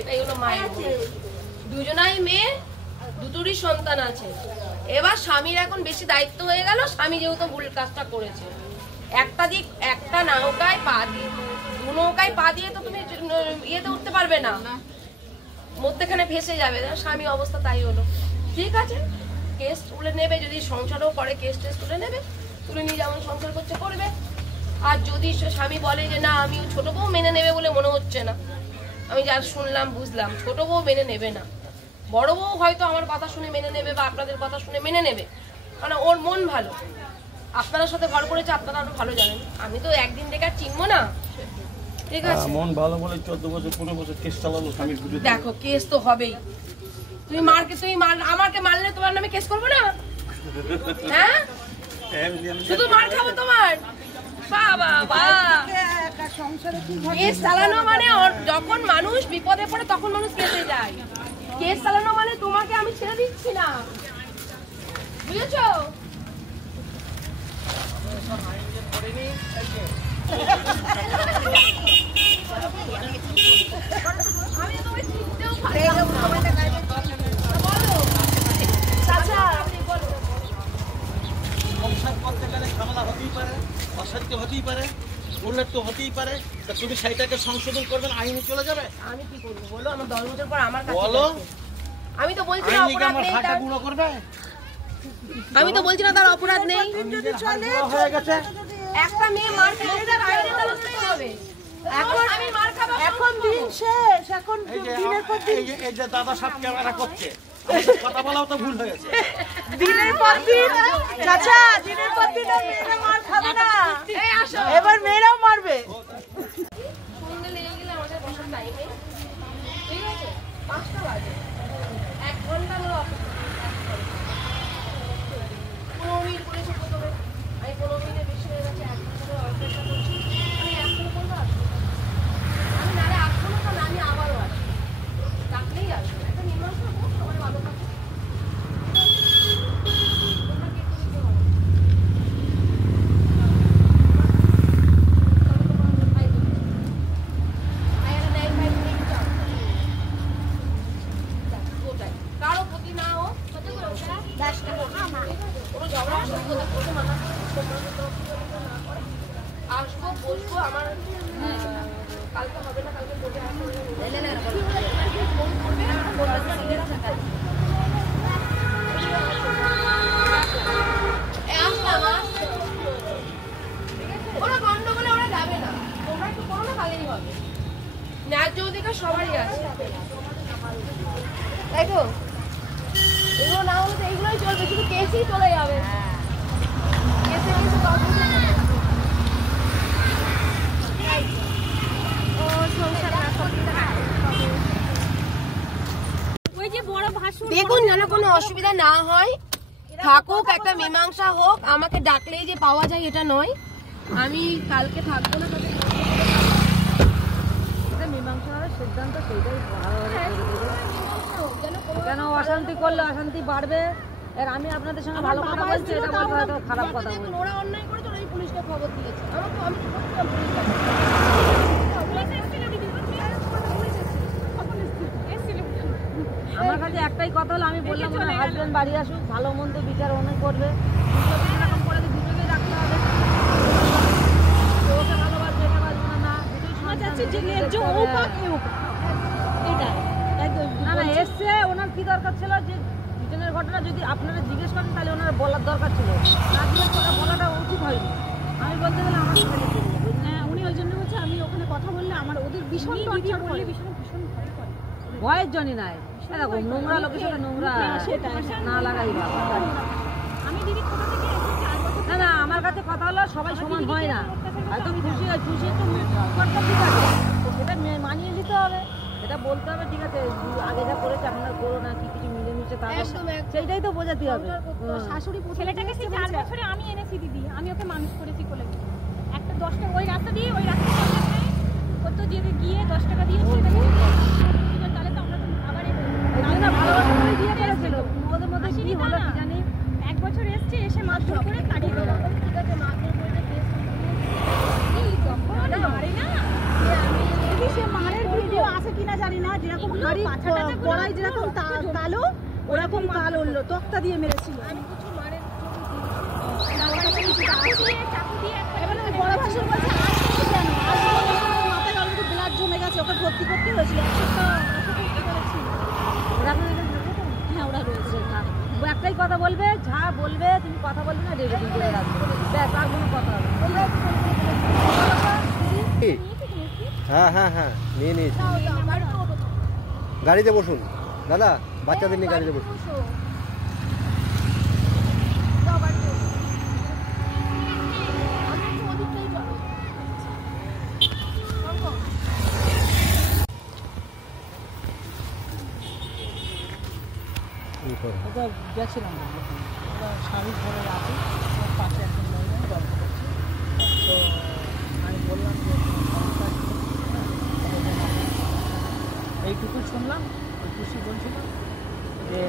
এটাই হলো মায়ের। দুজনাই মেয়ে, দুটোরই সন্তান আছে। এবার স্বামীর এখন বেশি দায়িত্ব হয়ে গেল, স্বামী যেহেতু ভুল কাজটা করেছে। একটা নৌকায় পা দিয়ে, দু নৌকায় পা দিয়ে তো তুমি ইয়েতে উঠতে পারবে না, মধ্যেখানে ফেসে যাবে, স্বামী অবস্থা তাই হলো। ঠিক আছে, কেস তুলে নেবে, যদি সংসারও করে কেস টেস তুলে নেবে, তুলে নিয়ে যেমন সংসার করছে করবে। আর যদি স্বামী বলে যে না আমি ছোট বউ মেনে নেবে বলে মনে হচ্ছে না, আমি যা শুনলাম বুঝলাম ছোট বউ মেনে নেবে না, বড় বউ হয়তো আমার কথা শুনে মেনে নেবে বা আপনাদের কথা শুনে মেনে নেবে, কারণ ওর মন ভালো, আপনার সাথে ঘর করেছে, আপনারা আরো ভালো জানেন। আমি তো একদিন দেখে আর চিনবো না। ঠিক আছে, মন ভালো বলে 14 বছর 15 বছর কেস চালালো স্বামীর বিরুদ্ধে। দেখো কেস তো হবেই, তুমি আমাকে মারলে তোমার নামে কেস করবো না? হ্যাঁ, শুধু মার খাবো তোমার। কেস চালানো মানে যখন মানুষ বিপদে পড়ে তখন মানুষ কেসে যায়। কেস চালানো মানে তোমাকে আমি ছেড়ে দিচ্ছি না, বুঝেছো? আমি তোমায় চিনতেও পারি না। সংসার করতে গেলে ঝামেলা হতেই পারে, অসত্য হতেই পারে, উল্লেখ তো হতেই পারে। তা তুমি সেইটাকে সংশোধন করবেন, আইনে চলে যাবে। আমি কি করবো বলো? আমার 10 বছর পর আমার কাছে বলো। আমি তো বলছি না অপরাধ নেই তার। আমি তো বলছি না তার অপরাধ নেই। হয়ে গেছে একটা মেয়ে মার খেলে তার আইনে ব্যবস্থাই হবে। এখন আমি মার খাবো, এখন দিন শেষ, এখন দিনের পর দিন এই যে দাদা সব ক্যামেরা করছে, কথা বলাও তো ভুল হয়েছে। দিনের পর দিন চাচা, দিনের পর দিন মেয়েরা মার খাবে না, এবার মেয়েরাও মারবে। সন্ধ্যে লেগে গেলে আমাদের বসার টাইম নেই, ঠিক আছে? 5টা বাজে, 1 ঘন্টা হলো অপেক্ষা। 15 মিনিট করেছে প্রথমে, আমি 15 মিনিটের বেশি হয়ে গেছে, 1 ঘন্টা ধরে অপেক্ষা করছি। আমি এখনো পর্যন্ত আসবো, আমি নারে আসবো না, কারণ আমি আবারও আসবো, ডাকলেই আসবো। একটা মীমাংসা হোক, সবাই ভালো থাকে। তোমরা কে করতে হবে? কারো প্রতি না হোক, কোনো ঝগড়া আসবো, বসবো। আমার কালকে হবে না, কালকে কোর্টে ওরা গন্ডগোলে ওরা যাবে না, তোমরা একটু করো না, ভালোই হবে। ন্যায্য অধিকার সবারই আছে, তাই তো? এগুলো না হলে তো এইগুলোই চলবে, শুধু কেসই চলে যাবে। কেসে কিছু দেখুন যেন কোনো অসুবিধা না হয়, থাকুক, একটা মীমাংসা হোক। আমাকে ডাকলেই যে পাওয়া যায় এটা নয়। আমি কালকে থাকবো না, মীমাংসার সিদ্ধান্ত সেইটাই কেন অশান্তি করলে অশান্তি বাড়বে। আর আমি আপনাদের সঙ্গে ভালো কথা বলছি, এটা বলতে হয়তো খারাপ কথা বলছি। ওরা অন্যায় করেছে, ওরা পুলিশকে খবর দিয়েছে। আমি তো বলছিলাম আমার কাছে একটাই কথা হলো, আমি বললাম আমার হাজবেন্ড বাড়ি আসুক, ভালো মন্দ বিচার অনেক করবে, এরকম করে দুজনেই রাখতে হবে। ওকে ভালোবাসবে, এটা বাজবে না, দুটোই শোনা যাচ্ছে যে না না এসছে। ওনার কি দরকার ছিল যে দুজনের ঘটনা যদি আপনারা জিজ্ঞেস করেন তাহলে ওনার বলার দরকার ছিল, না জিজ্ঞেস করে বলাটা উচিত হয়নি। আমি বলতে গেলে আমার উনি ওই জন্য বলছে আমি ওখানে কথা বললে আমার ওদের ভীষণ টর্চার করে, ভীষণ ভয় করে। ভয়ের জন্য নাই, এরকম নোংরা লোকের সাথে নোংরা না লাগাই ভালো। আমি দিদি কোথা থেকে না না আমার কাছে কথা হলো সবাই সমান হয় না, হয়তো খুশি হয়, খুশি তো করতে ঠিক আছে, সেটা মানিয়ে নিতে হবে, এটা বলতে হবে ঠিক আছে আগে যা করেছে আপনারা করো না, কি কিছু মিলেমিশে তার সেইটাই তো বোঝাতে হবে। শাশুড়ি ছেলেটাকে সেই 4 বছরে আমি এনেছি দিদি, আমি ওকে মানুষ করেছি কোলে। একটা 10 টাকা ওই রাস্তা দিয়ে, ওই রাস্তা ও তো গিয়ে 10 টাকা দিয়েছে, তাহলে তো আমরা তো আবার ভালোবাসা করে বিয়ে করেছিল, ওদের মধ্যে কি হলো কি জানি। 1 বছর এসছে, এসে মারধর করে তাড়িয়ে দিল। ঠিক আছে, মারধর করে মারে না, সে মারের ভিডিও আছে কিনা জানি না, যেরকম হাড়ি কড়াই যেরকম তালো ওরকম তাল উঠলো, তক্তা দিয়ে মেরেছিল। এবার বড় ভাষণ বলছে মাথায় অলরেডি ব্লাড জমে গেছে, ওকে ভর্তি করতে হয়েছিল, 1 সপ্তাহ ভর্তি করেছিল। রয়েছে। একটাই কথা বলবে, যা বলবে তুমি কথা বলবে না, রেকর্ডিং করে রাখবে, ব্যাস আর কোনো কথা হবে না। তোমরা একটু হ্যাঁ হ্যাঁ হ্যাঁ নিয়ে নিয়েছি। গাড়িতে বসুন দাদা, বাচ্চাদের নিয়ে গাড়িতে বসুন। গেছিলাম স্বামী ঘরে আছে, পাশে একজন মহিলা গল্প করছে, তো আমি বললাম যে এইটুকু শুনলাম। ওই খুশি বলছিল যে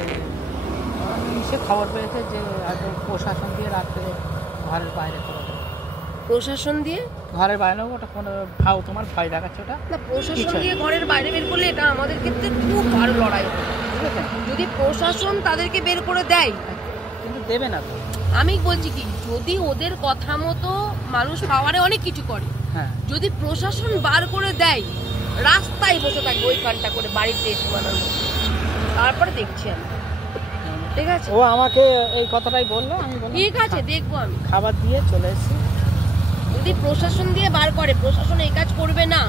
সে খবর পেয়েছে যে হয়তো প্রশাসন দিয়ে রাত্রে ঘরের বাইরে করে দেবে। প্রশাসন দিয়ে ঘরের বাইরে ওটা কোনো ভাও তোমার ভয় দেখাচ্ছে ওটা না, প্রশাসন দিয়ে ঘরের বাইরে বের করলে এটা আমাদের ক্ষেত্রে খুব ভালো লড়াই হবে। যদি প্রশাসন তাদেরকে বের করে দেয়, কিন্তু দেবে না তো। আমি বলছি কি, যদি ওদের কথা মতো মানুষ পাওয়ারে অনেক কিছু করে, যদি প্রশাসন বার করে দেয়, রাস্তায় বসে থাকবে ওই কানটা করে বাড়িতে এসে বানানো, তারপরে দেখছি আমি। ঠিক আছে, ও আমাকে এই কথাটাই বললো, আমি বললাম ঠিক আছে দেখবো, আমি খাবার দিয়ে চলে এসেছি। যদি প্রশাসন দিয়ে বার করে, প্রশাসন এই কাজ করবে না,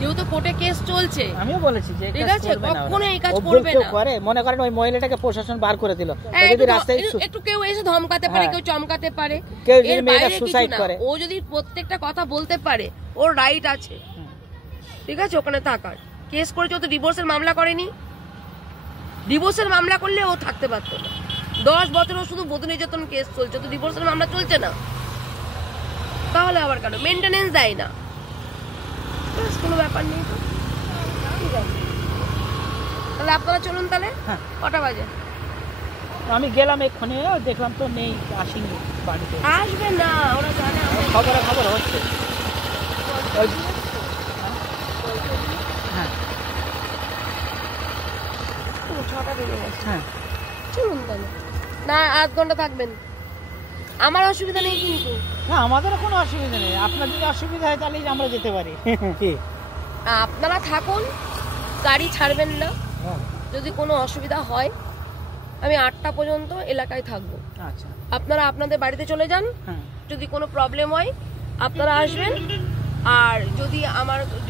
যেহেতু কোর্টে কেস চলছে। আমিও বলেছি যে ঠিক আছে, কখনো এই কাজ করবে না। করে মনে করেন ওই মহিলাটাকে প্রশাসন বার করে দিল, একটু কেউ এসে ধমকাতে পারে, কেউ চমকাতে পারে, এর বাইরে কিছু না। ও যদি প্রত্যেকটা কথা বলতে পারে, ওর রাইট আছে, ঠিক আছে, ওখানে থাকার। কেস করেছে, ও তো ডিভোর্সের মামলা করেনি। ডিভোর্সের মামলা করলে ও থাকতে পারতো না। 10 বছরও শুধু বধূ নির্যাতন কেস চলছে, তো ডিভোর্সের মামলা চলছে না, তাহলে আবার কেন মেনটেনেন্স দেয় না? কোনো ব্যাপার নেই তো, ঠিক আছে। তাহলে আপনারা চলুন, তাহলে কটা বাজে? আমি গেলাম এক্ষুনি, দেখলাম তো নেই, আসিনি বাড়িতে। আসবে না, ওরা জানে খবর হচ্ছে। হ্যাঁ 6টা বেজে গেছে। হ্যাঁ চলুন তাহলে। না, 8 ঘন্টা থাকবেন, আমার অসুবিধা নেই কিন্তু। না, আমাদেরও কোনো অসুবিধা নেই, আপনার যদি অসুবিধা হয় তাহলে আমরা যেতে পারি। আপনারা থাকুন, গাড়ি ছাড়বেন না। যদি কোনো অসুবিধা হয়, আমি 8টা পর্যন্ত এলাকায় থাকবো। আচ্ছা, আপনারা আপনাদের বাড়িতে চলে যান। যদি কোনো প্রবলেম হয় আপনারা আসবেন, আর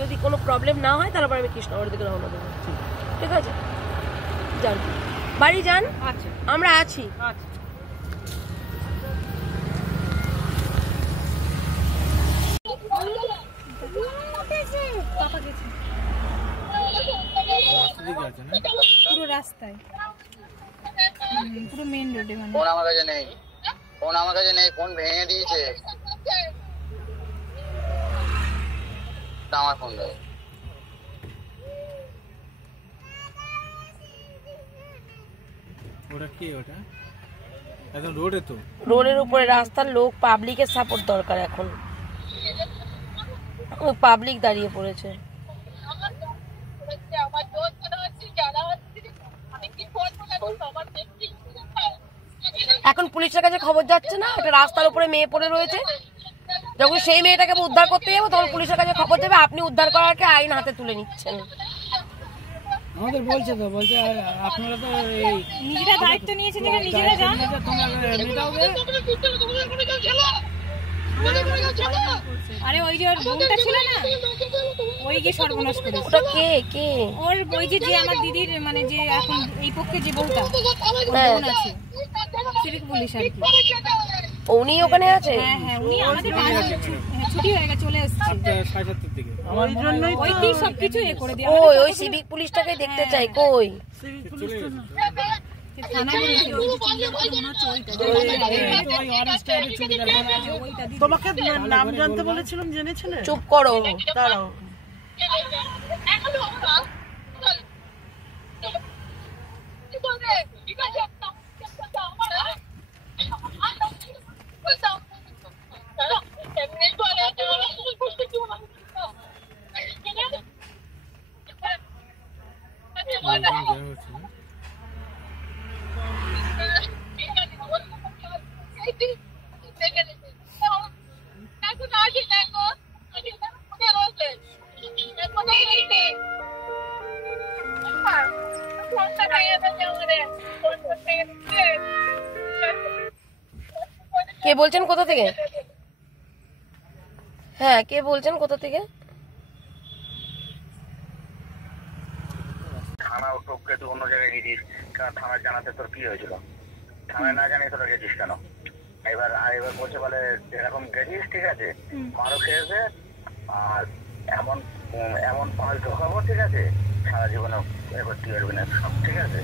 যদি কোনো প্রবলেম না হয় তাহলে আমি কৃষ্ণনগরের দিকে রওনা দেবো। ঠিক আছে, যান, বাড়ি যান। আচ্ছা, আমরা আছি। আচ্ছা, পুরো রাস্তায়, পুরো মেইন রোডে। মানে ফোন আমার কাছে নেই, ফোন ভেঙে দিয়েছে। আমার ফোন দেয়। ওটা কি? ওটা একদম রোডে তো, রোডের উপরে রাস্তার লোক, পাবলিকের সাপোর্ট দরকার এখন। ওই পাবলিক দাঁড়িয়ে পড়েছে। এখন পুলিশের কাছে খবর যাচ্ছে না, একটা রাস্তার উপরে মেয়ে পড়ে রয়েছে। যখন সেই মেয়েটাকে উদ্ধার করতে যাবো, তখন পুলিশের কাছে খবর যাবে, আপনি উদ্ধার করারকে আইন হাতে তুলে নিচ্ছেন। আমাদের বলছে আপনারা তো নিজেরা দায়িত্ব নিয়েছেন, নিজেরা যান। আরে ওই যে ওর বোনটা ছিল না, ওই যে সর্বনাশ করেছে। ওটা কে? ওর ওই যে আমার দিদির, মানে যে এখন এই পক্ষে যে বউটা, বোন আছে, সিভিক পুলিশ আর কি। উনি ওখানে আছে? হ্যাঁ, উনি আমাদের ছুটি হয়ে গেছে, চলে এসেছে। ওই জন্যই ওই কি সবকিছু এ করে দিয়ে। ওই সিভিক পুলিশটাকে দেখতে চাই। কই সিভিক পুলিশ? তোমাকে নাম জানতে বলেছিলাম, জেনেছিলে? চুপ করো, দাঁড়াও। Forza, কে বলছেন কোথা থেকে? হ্যাঁ, কে বলছেন কোথা থেকে? থানা টপকে তুই অন্য জায়গায় গেছিস, থানায় জানাতে তোর কি হয়েছিল? থানায় না জানিয়ে তোরা গেছিস কেন? এবার বলছে বলে এরকম গেছিস, ঠিক আছে, মারও খেয়েছে, আর এমন এমন পাঁচ ঢোকাবো, ঠিক আছে, সারা জীবনে এবার তুই পারবি না সব, ঠিক আছে।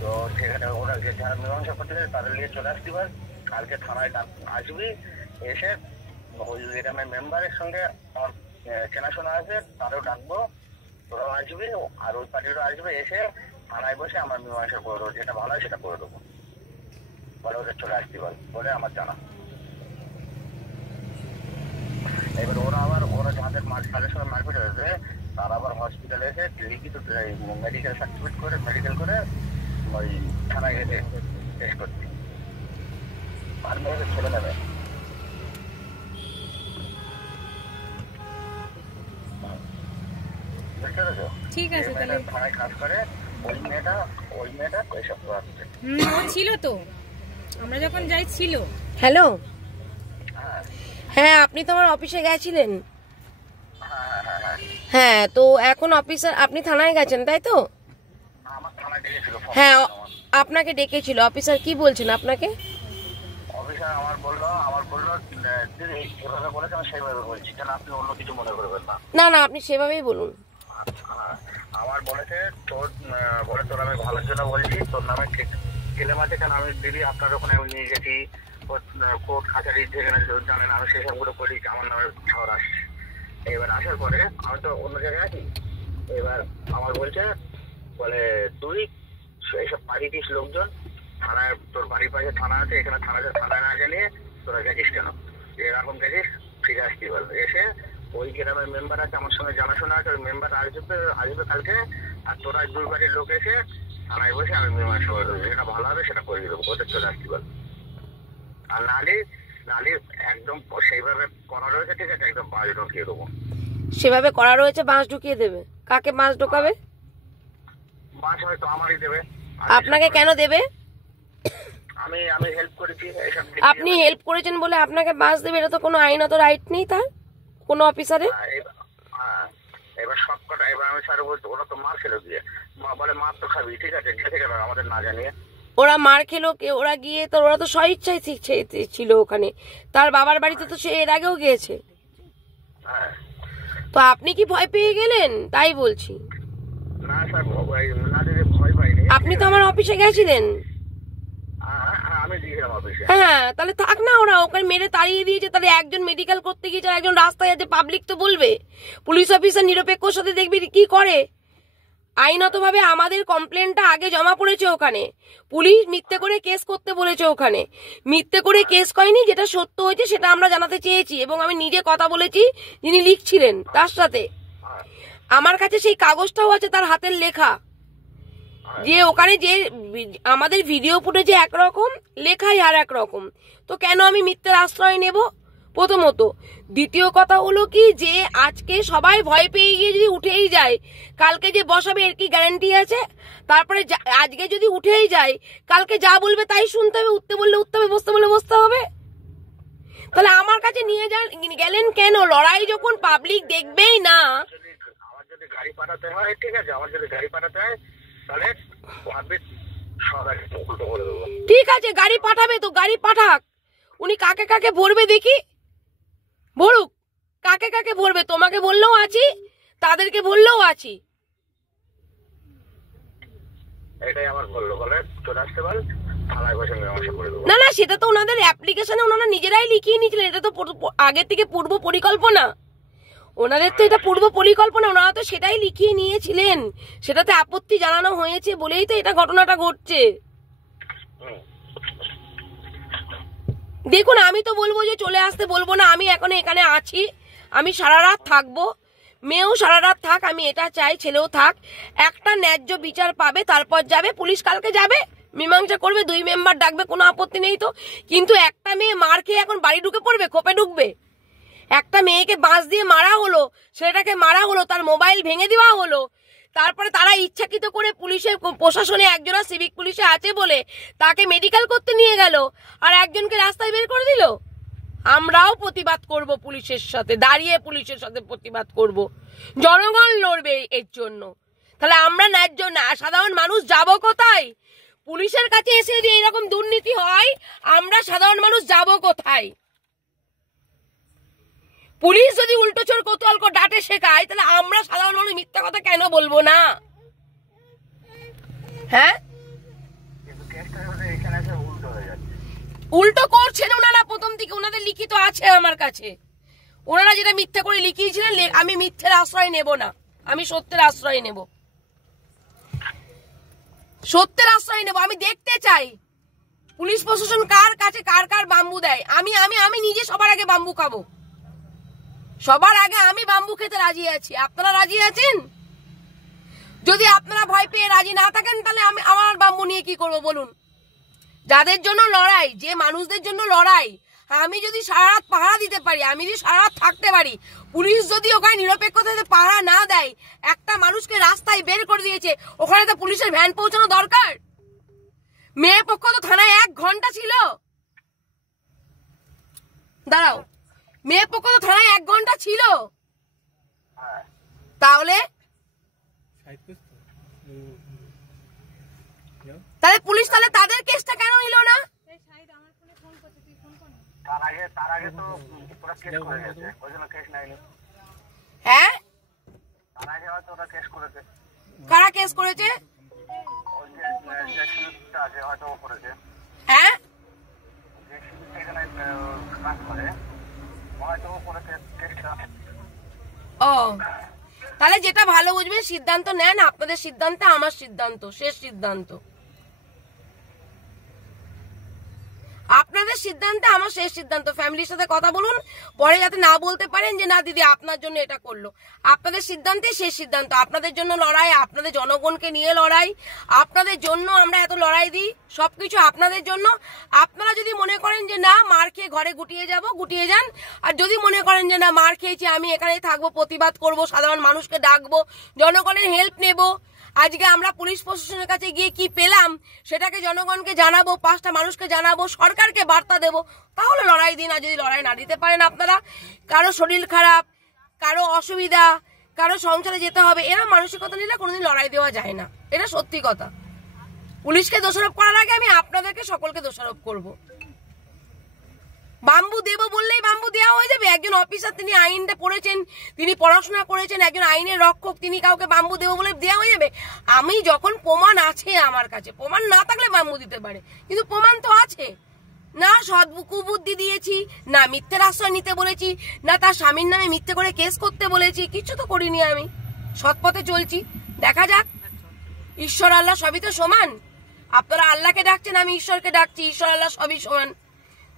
তো সেখানে ওরা যে যারা মীমাংসা করতে চায় তাদের নিয়ে চলে আসতে পার, কালকে থানায় আসবি, এসে ওই গ্রামের মেম্বারের সঙ্গে আমার চেনাশোনা আছে, তারও ডাকবো, তোরাও আসবি, আর ওই পার্টিরও আসবে, এসে থানায় বসে আমার মীমাংসা করে দেবো, যেটা ভালো হয় সেটা করে দেবো, বলে ওদের চলে আসতে বলে আমার জানা। এবার ওরা যাদের তাদের সঙ্গে মারপিট হয়েছে তারা আবার হসপিটালে এসে লিখিত মেডিকেল সার্টিফিকেট করে মেডিকেল করে ওই থানায় গেছে টেস্ট করতে, আর মেয়েদের ছেলে নেবে। বুঝতে পেরেছো? ঠিক আছে, তাহলে থানায় কাজ করে ওই মেয়েটা ওইসব করাচ্ছে। ছিল তো, আমরা যখন যাই ছিল। হ্যালো, হ্যাঁ আপনি তো আমার অফিসে গেছিলেন। হ্যাঁ, তো এখন অফিসার আপনি থানায় গেছেন তাই তো? হ্যাঁ, আপনাকে ডেকেছিল। অফিসার কি বলছেন আপনাকে? অফিসার আমার বললো দিদি যেভাবে বলেছে আমি সেইভাবে বলছি, কেন আপনি অন্য কিছু মনে করবেন না। না না, আপনি সেভাবেই বলুন। আমার বলেছে তোর আমি ভালোর জন্য বলছি, তোর নামে কেলেম আছে, কেন আমি দিদি আপনার ওখানে নিয়ে গেছি, কোর্ট কাছারি যেখানে জানেন আমি সেসবগুলো করি, আমার নামে খবর আসছে। এবার আসার পরে আমি তো অন্য জায়গায় আছি, এবার আমার বলছে বলে তুই এইসব পাঠিয়েছিস লোকজন থানায়, তোর বাড়ির পাশে থানা আছে, এখানে থানায় না গেলে তোরা গেছিস কেন, এরকম গেছিস, ফিরে আসতে বল। এসে ওই গ্রামের মেম্বার আছে, আমার সঙ্গে জানাশোনা আছে, ওই মেম্বার আসবে কালকে, আর তোরা দুই বাড়ির লোক এসে থানায় বসে আমি মীমাংসা করে দেবো, যেটা ভালো হবে সেটা করে দেবো, ওদের চলে আসতে বল। আর নালি একদম সেইভাবে করা রয়েছে, ঠিক আছে, একদম বাঁশ ঢুকিয়ে দেবো। সেভাবে করা রয়েছে, বাঁশ ঢুকিয়ে দেবে? কাকে বাঁশ ঢোকাবে? বাঁশ হয়তো আমারই দেবে। আপনাকে কেন দেবে? আমি হেল্প করেছি। আপনি হেল্প করেছেন বলে আপনাকে বাঁশ দেবে, এটা তো কোনো আইনত রাইট নেই তার কোনো অফিসারের। এবার সবকটা এবার আমি স্যার বলছি ওরা তো মার খেলো গিয়ে, বলে মার তো খাবি, ঠিক আছে, গেছে কেন আমাদের না জানিয়ে। ওরা মার খেলো, ওরা গিয়ে তো ওরা তো স্বইচ্ছায় ছিল ওখানে, তার বাবার বাড়িতে তো সে এর আগেও গিয়েছে। তো আপনি কি ভয় পেয়ে গেলেন? তাই বলছি। না স্যার, ভয় পাইনি। আপনি তো আমার অফিসে গেছিলেন। আমি দিয়েছিলাম অফিসে। হ্যাঁ, তাহলে থাক না, ওরা ওখানে মেরে তাড়িয়ে দিয়েছে, তাহলে একজন মেডিকেল করতে গিয়েছে, একজন রাস্তায় আছে, পাবলিক তো বলবে। পুলিশ অফিসার নিরপেক্ষর সাথে দেখবি কি করে। আইনতভাবে আমাদের কমপ্লেনটা আগে জমা পড়েছে ওখানে, পুলিশ মিথ্যে করে কেস করতে বলেছে ওখানে, মিথ্যে করে কেস করেনি, যেটা সত্য হয়েছে সেটা আমরা জানাতে চেয়েছি, এবং আমি নিজে কথা বলেছি যিনি লিখছিলেন তার সাথে। আমার কাছে সেই কাগজটাও আছে তার হাতের লেখা, যে ওখানে যে আমাদের ভিডিও ফুটেজে একরকম, লেখাই আর একরকম। তো কেন আমি মিথ্যের আশ্রয় নেব প্রথমত? দ্বিতীয় কথা হলো কি, যে আজকে সবাই ভয় পেয়ে গিয়ে যদি উঠেই যায়, কালকে যে বসাবে এর কি গ্যারান্টি আছে? তারপরে আজকে যদি উঠেই যায়, কালকে যা বলবে তাই শুনতে হবে, উঠতে বললে উঠতে হবে, বসতে বললে বসতে হবে। তাহলে আমার কাছে নিয়ে গেলেন কেন? লড়াই যখন পাবলিক দেখবেই না। আমার যদি গাড়ি পাঠাতে হয়, ঠিক আছে, আমার যদি গাড়ি পাঠাতে হয় তাহলে ঠিক আছে, গাড়ি পাঠাবে তো গাড়ি পাঠাক। উনি কাকে কাকে ভরবে দেখি, ভরুক, কাকে কাকে ভরবে। তোমাকে বললেও আছি, তাদেরকে বললেও আছি। এটাই আমার বললো, বলে চলে আসতে বল, থানায় বসে মীমাংসা করে দেবো। না না, সেটা তো ওনাদের অ্যাপ্লিকেশনে ওনারা নিজেরাই লিখিয়ে নিয়েছিলেন, এটা তো আগে থেকে পূর্ব পরিকল্পনা ওনাদের, তো এটা পূর্ব পরিকল্পনা, ওনারা তো সেটাই লিখিয়ে নিয়েছিলেন, সেটাতে আপত্তি জানানো হয়েছে বলেই তো এটা ঘটনাটা ঘটছে। দেখুন, আমি তো বলবো যে চলে আসতে বলবো না, আমি এখন এখানে আছি, আমি সারা রাত থাকবো, মেয়েও সারা রাত থাক, আমি এটা চাই, ছেলেও থাক, একটা ন্যায্য বিচার পাবে, তারপর যাবে পুলিশ, কালকে যাবে মীমাংসা করবে, 2 মেম্বার ডাকবে, কোনো আপত্তি নেই তো। কিন্তু একটা মেয়ে মার খেয়ে এখন বাড়ি ঢুকে পড়বে, খোপে ঢুকবে। একটা মেয়েকে বাঁশ দিয়ে মারা হলো, ছেলেটাকে মারা হলো, তার মোবাইল ভেঙে দেওয়া হলো, তারপরে তারা ইচ্ছাকৃত করে পুলিশের প্রশাসনে একজন সিভিক পুলিশে আছে বলে তাকে মেডিকেল করতে নিয়ে গেল আর একজনকে রাস্তায় বের করে দিল। আমরাও প্রতিবাদ করব, পুলিশের সাথে দাঁড়িয়ে পুলিশের সাথে প্রতিবাদ করব। জনগণ লড়বে এর জন্য। তাহলে আমরা ন্যায্য না, সাধারণ মানুষ যাব কোথায়? পুলিশের কাছে এসে যদি এরকম দুর্নীতি হয়, আমরা সাধারণ মানুষ যাব কোথায়? পুলিশ যদি উল্টো চোর কোতোয়াল ডাটে শেখায়, তাহলে আমরা সাধারণ মানুষ মিথ্যা কথা কেন বলবো না? হ্যাঁ, উল্টো করছেন ওনারা প্রথম থেকে, ওনাদের লিখিত আছে আমার কাছে। ওনারা যেটা মিথ্যা করে লিখিয়েছিলেন, আমি মিথ্যের আশ্রয় নেব না, আমি সত্যের আশ্রয় নেব, সত্যের আশ্রয় নেব। আমি দেখতে চাই পুলিশ প্রশাসন কার কাছে কার কার বাম্বু দেয়। আমি নিজে সবার আগে বাম্বু খাবো, সবার আগে আমি বাম্বু খেতে রাজি আছি। আপনারা রাজি আছেন? যদি আপনারা ভয় পেয়ে রাজি না থাকেন, তাহলে আমি আমার বাম্বু নিয়ে কি করব বলুন? যাদের জন্য লড়াই, যে মানুষদের জন্য লড়াই, আমি যদি সারা রাত পাহারা দিতে পারি, আমি যদি সারা রাত থাকতে পারি, পুলিশ যদি ওখানে নিরপেক্ষতাতে পাহারা না দেয়, একটা মানুষকে রাস্তায় বের করে দিয়েছে, ওখানে তো পুলিশের ভ্যান পৌঁছানো দরকার। মেয়ে পক্ষ তো থানায় 1 ঘন্টা ছিল। দাঁড়াও, মেয়ে পক্ষ তো থানায় 1 ঘন্টা ছিল, তাহলে পুলিশ তাহলে তাদের কেসটা কেন নিল না? হ্যাঁ, কারা কেস করেছে? হ্যাঁ, ও তাহলে যেটা ভালো বুঝবে সিদ্ধান্ত নেন। আপনাদের সিদ্ধান্ত আমার সিদ্ধান্ত, শেষ সিদ্ধান্ত। আপনাদের সিদ্ধান্তে আমার শেষ সিদ্ধান্ত। ফ্যামিলির সাথে কথা বলুন, পরে যাতে না বলতে পারেন যে না দিদি আপনার জন্য এটা করলো। আপনাদের সিদ্ধান্তে শেষ সিদ্ধান্ত। আপনাদের জন্য লড়াই, আপনাদের জনগণকে নিয়ে লড়াই, আপনাদের জন্য আমরা এত লড়াই দিই, সবকিছু আপনাদের জন্য। আপনারা যদি মনে করেন যে না মার খেয়ে ঘরে গুটিয়ে যাব, গুটিয়ে যান। আর যদি মনে করেন যে না মার খেয়েছি, আমি এখানেই থাকবো, প্রতিবাদ করব, সাধারণ মানুষকে ডাকবো, জনগণের হেল্প নেব, আজকে আমরা পুলিশ প্রশাসনের কাছে গিয়ে কি পেলাম সেটাকে জনগণকে জানাবো, 5টা মানুষকে জানাবো, সরকারকে বার্তা দেবো, তাহলে লড়াই দিন। আর যদি লড়াই না দিতে পারেন আপনারা, কারো শরীর খারাপ, কারো অসুবিধা, কারো সংসারে যেতে হবে, এরা মানসিকতা নিলে কোনোদিন লড়াই দেওয়া যায় না। এটা সত্যি কথা। পুলিশকে দোষারোপ করার আগে আমি আপনাদেরকে সকলকে দোষারোপ করব। বাম্বু দেবো বললেই বাম্বু দেওয়া হয়ে যাবে? একজন অফিসার, তিনি আইনটা পড়েছেন, তিনি পড়াশোনা করেছেন, একজন আইনের রক্ষক, তিনি কাউকে বাম্বু দেবো বলে দেওয়া হয়ে যাবে? আমি যখন প্রমাণ আছে আমার কাছে, প্রমাণ না থাকলে বাম্বু দিতে পারে, কিন্তু প্রমাণ তো আছে না। কুবুদ্ধি দিয়েছি না, মিথ্যের আশ্রয় নিতে বলেছি না, তার স্বামীর নামে মিথ্যে করে কেস করতে বলেছি, কিছু তো করিনি। আমি সৎপথে চলছি, দেখা যাক। ঈশ্বর আল্লাহ সবই তো সমান। আপনারা আল্লাহকে ডাকছেন, আমি ঈশ্বরকে ডাকছি, ঈশ্বর আল্লাহ সবই সমান।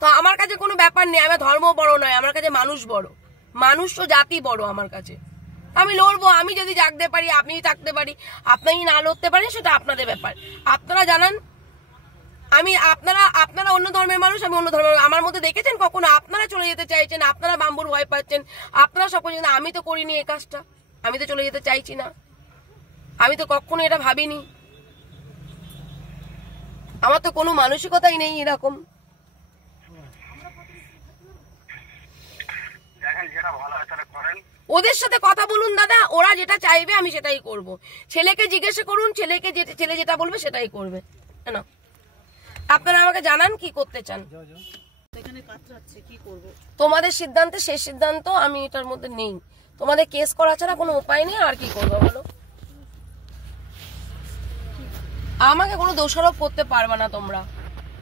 তো আমার কাছে কোনো ব্যাপার নেই, আমার ধর্ম বড় নয়, আমার কাছে মানুষ বড়, মানুষ ও জাতি বড় আমার কাছে। আমি লড়বো, আমি যদি জাগতে পারি, আপনি থাকতে পারি, আপনি না লড়তে পারেন সেটা আপনাদের ব্যাপার। আপনারা জানান, আমি আপনারা অন্য ধর্মের মানুষ, আমি অন্য ধর্মের। আমার মধ্যে দেখেছেন কখনো আপনারা চলে যেতে চাইছেন, আপনারা বাম্বুর ভয় পাচ্ছেন, আপনারা সব কিছু। আমি তো করিনি এই কাজটা, আমি তো চলে যেতে চাইছি না, আমি তো কখনো এটা ভাবিনি, আমার তো কোনো মানসিকতাই নেই এরকম। ওদের সাথে কথা বলুন দাদা, ওরা যেটা চাইবে আমি সেটাই করব। ছেলেকে জিজ্ঞাসা করুন, ছেলে যেটা বলবে সেটাই করবে। না, আপনারা আমাকে জানান কি করতে চান। তোমাদের সিদ্ধান্তে শেষ সিদ্ধান্ত, আমি এটার মধ্যে নেই। তোমাদের কেস করা ছাড়া কোনো উপায় নেই। আর কি করবো বলো? আমাকে কোনো দোষারোপ করতে পারবে না তোমরা।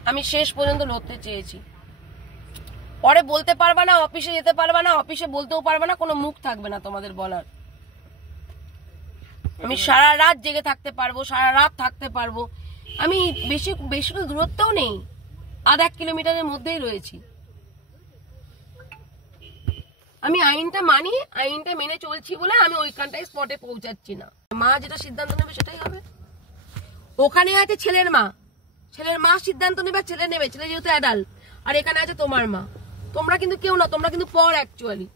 আমি শেষ পর্যন্ত লড়তে চেয়েছি। পরে বলতে পারবে না, অফিসে যেতে পারবে না, অফিসে বলতেও পারবে না, কোনো মুখ থাকবে না তোমাদের বলার। আমি সারা রাত জেগে থাকতে পারবো, সারা রাত থাকতে পারবো। আমি বেশি দূরত্বও নেই, 1.5 কিলোমিটারের মধ্যেই রয়েছি। আমি আইনটা মানি, আইনটা মেনে চলছি বলে আমি ওইখানটায় স্পটে পৌঁছাচ্ছি না। মা যেটা সিদ্ধান্ত নেবে সেটাই হবে। ওখানে আছে ছেলের মা, ছেলের মা সিদ্ধান্ত নেবে, ছেলে নেবে, ছেলে যেহেতু অ্যাডাল্ট। আর এখানে আছে তোমার মা। তোমরা কিন্তু কেউ না, তোমরা কিন্তু পর, অ্যাকচুয়ালি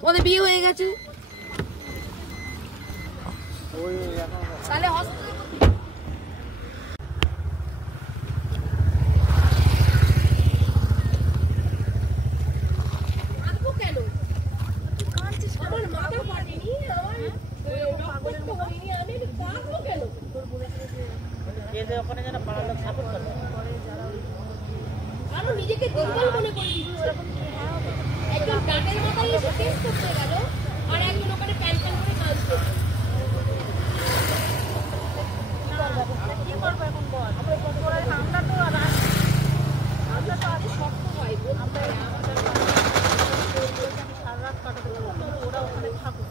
তোমাদের বিয়ে হয়ে গেছে। তাহলে হসপিটাল আনবো কেন? আমার মাথা ফাটেনি, আমার রক্ত হয়নি, আমি কাঁদবো কেন? ওখানে যেন পাড়ার লোক সাপোর্ট করে আরো নিজেকে দুর্বল মনে করে দিচ্ছে। একজন গানের মাথায় এসে টেস্ট করতে গেল আর একজন ওখানে প্যান প্যান করে কাঁদছে। কি করবো এখন বল? আমরা তো শক্ত হয় সারা রাত কাটাতে পারবো, ওরা ওখানে থাকুক,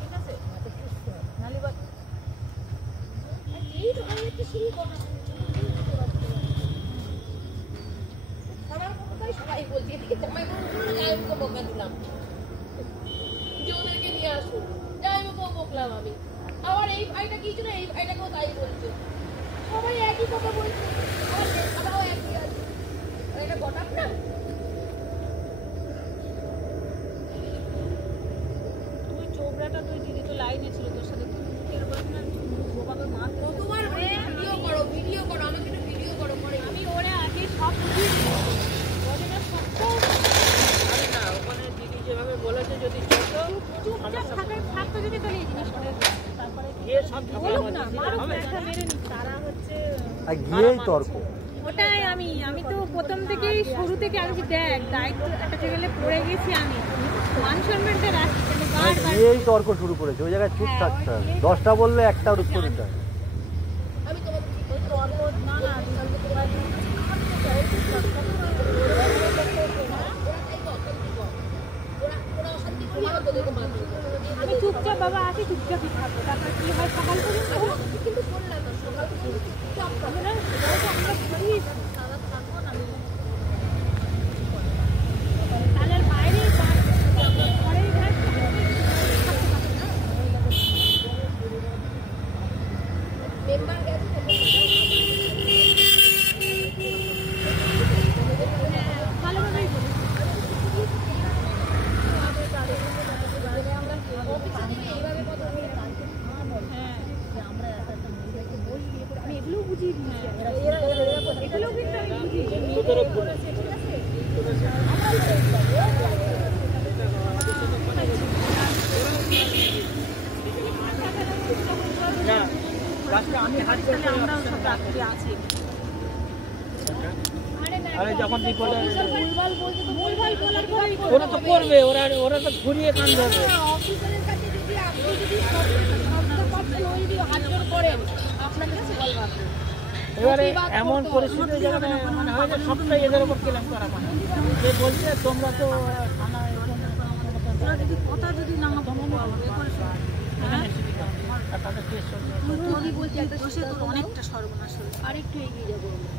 ঠিক আছে? নালিবাদ এই তো ভাই একটু শুরু করো। আমার কথাই সবাই বলছে, এদিকে জামাই বলছিল জামাইকে বকা দিলাম যে ওদেরকে নিয়ে আসুন, জামাইকেও বকলাম আমি। আবার এই ভাইটা কি ছিল, এই ভাইটাকেও তাই বলছে, সবাই একই কথা বলছে, আমরাও একই আছি। এটা ঘটাক না? তুই চোবড়াটা, তুই দিদি তো লাইনে ছিল তোর সাথে, তুই মুখের বলবি না বাবার মা তোমার ভিডিও করো, আমাকে একটু ভিডিও করো পরে। আমি ওরা আগে সব বুঝিয়ে দিই, ঘটনা সবটাও না। ওখানে দিদি যেভাবে বলেছে যদি চুপচাপ থাকতো যদি তাহলে এই জিনিসটা তারপরে গিয়ে সব ঝগড়া বলুক না, মারুক একটা মেরে নিক, তারা হচ্ছে গিয়েই তর্ক। ওটাই আমি তো প্রথম থেকেই শুরু থেকে আমি দেখ দায়িত্ব একটা টেবিলে পড়ে গেছি, আমি মান সম্মানটা রাখি কিন্তু বারবার গিয়েই তর্ক শুরু করেছে, ওই জায়গায় চুপ থাকতে হবে। 10টা বললে একটার উত্তর দিতে হবে। আমি তোমাকে না না আমি চুপচাপ বাবা আছি, চুপচাপই থাকবো, তারপর কি হয় সকাল পর্যন্ত কিন্তু বললাম না সকাল থেকে চুপচাপ থাকো। আমরা ঘুরি তাহলে বাইরে পরেই মেম্বার গেছে ভালোভাবেই করি। আমি এগুলোও বুঝিয়ে দিয়েছি, এগুলোও কিন্তু আমি বুঝিয়ে আমি হাসপাতালে আমরাও সব রাত্রি আছি। আরে যখন বিপদে ভুলভাল বলার পরে ওরা তো করবে, ওরা তো ঘুরিয়ে কান ধরবে। অফিসারের কাছে যদি আপনি যদি শব্দ ওই দিয়ে হাত জোর করেন আপনাকে বলবো আপনি। এবারে এমন পরিস্থিতি যেখানে মানে হয়তো সবটাই এদের উপর ক্লেম করা, মানে যে বলছে তোমরা তো থানায় ওরা যদি কথা যদি না তাদের কেস চলছে। আমি বলছি বসে তোর অনেকটা সর্বনাশ হয়েছে। আর একটু এগিয়ে যাবো আমরা।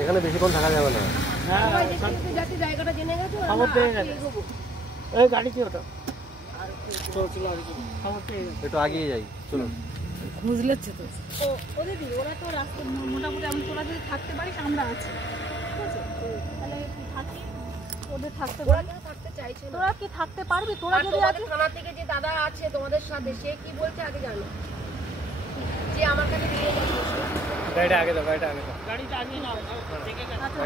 এখানে বেশিক্ষণ থাকা যাবে না। হ্যাঁ যাতে জায়গাটা জেনে গেছো খবর পেয়ে গেছে। এই গাড়ি কি ওটা খবর পেয়ে গেছে। একটু আগিয়ে যাই, চলুন। বুঝলেছে তো ওদের ওরা তো রাস্তা মোটামুটি আমি তোরা যদি থাকতে পারিস আমরা আছি, ঠিক আছে? তাহলে তুই থাকি, ওদের থাকতে পারি, থাকতে চাইছে না। তোরা কি থাকতে পারবি? তোরা আর যদি তোমাদের আছিস থানা থেকে যে দাদা আছে তোমাদের সাথে, সে কি বলছে আগে জানো? যে আমার কাছে নিয়ে যাচ্ছে গাড়িটা আগে দাও, গাড়িটা আগে দাও, গাড়িটা আগে নাও, দেখে গেছে। আচ্ছা,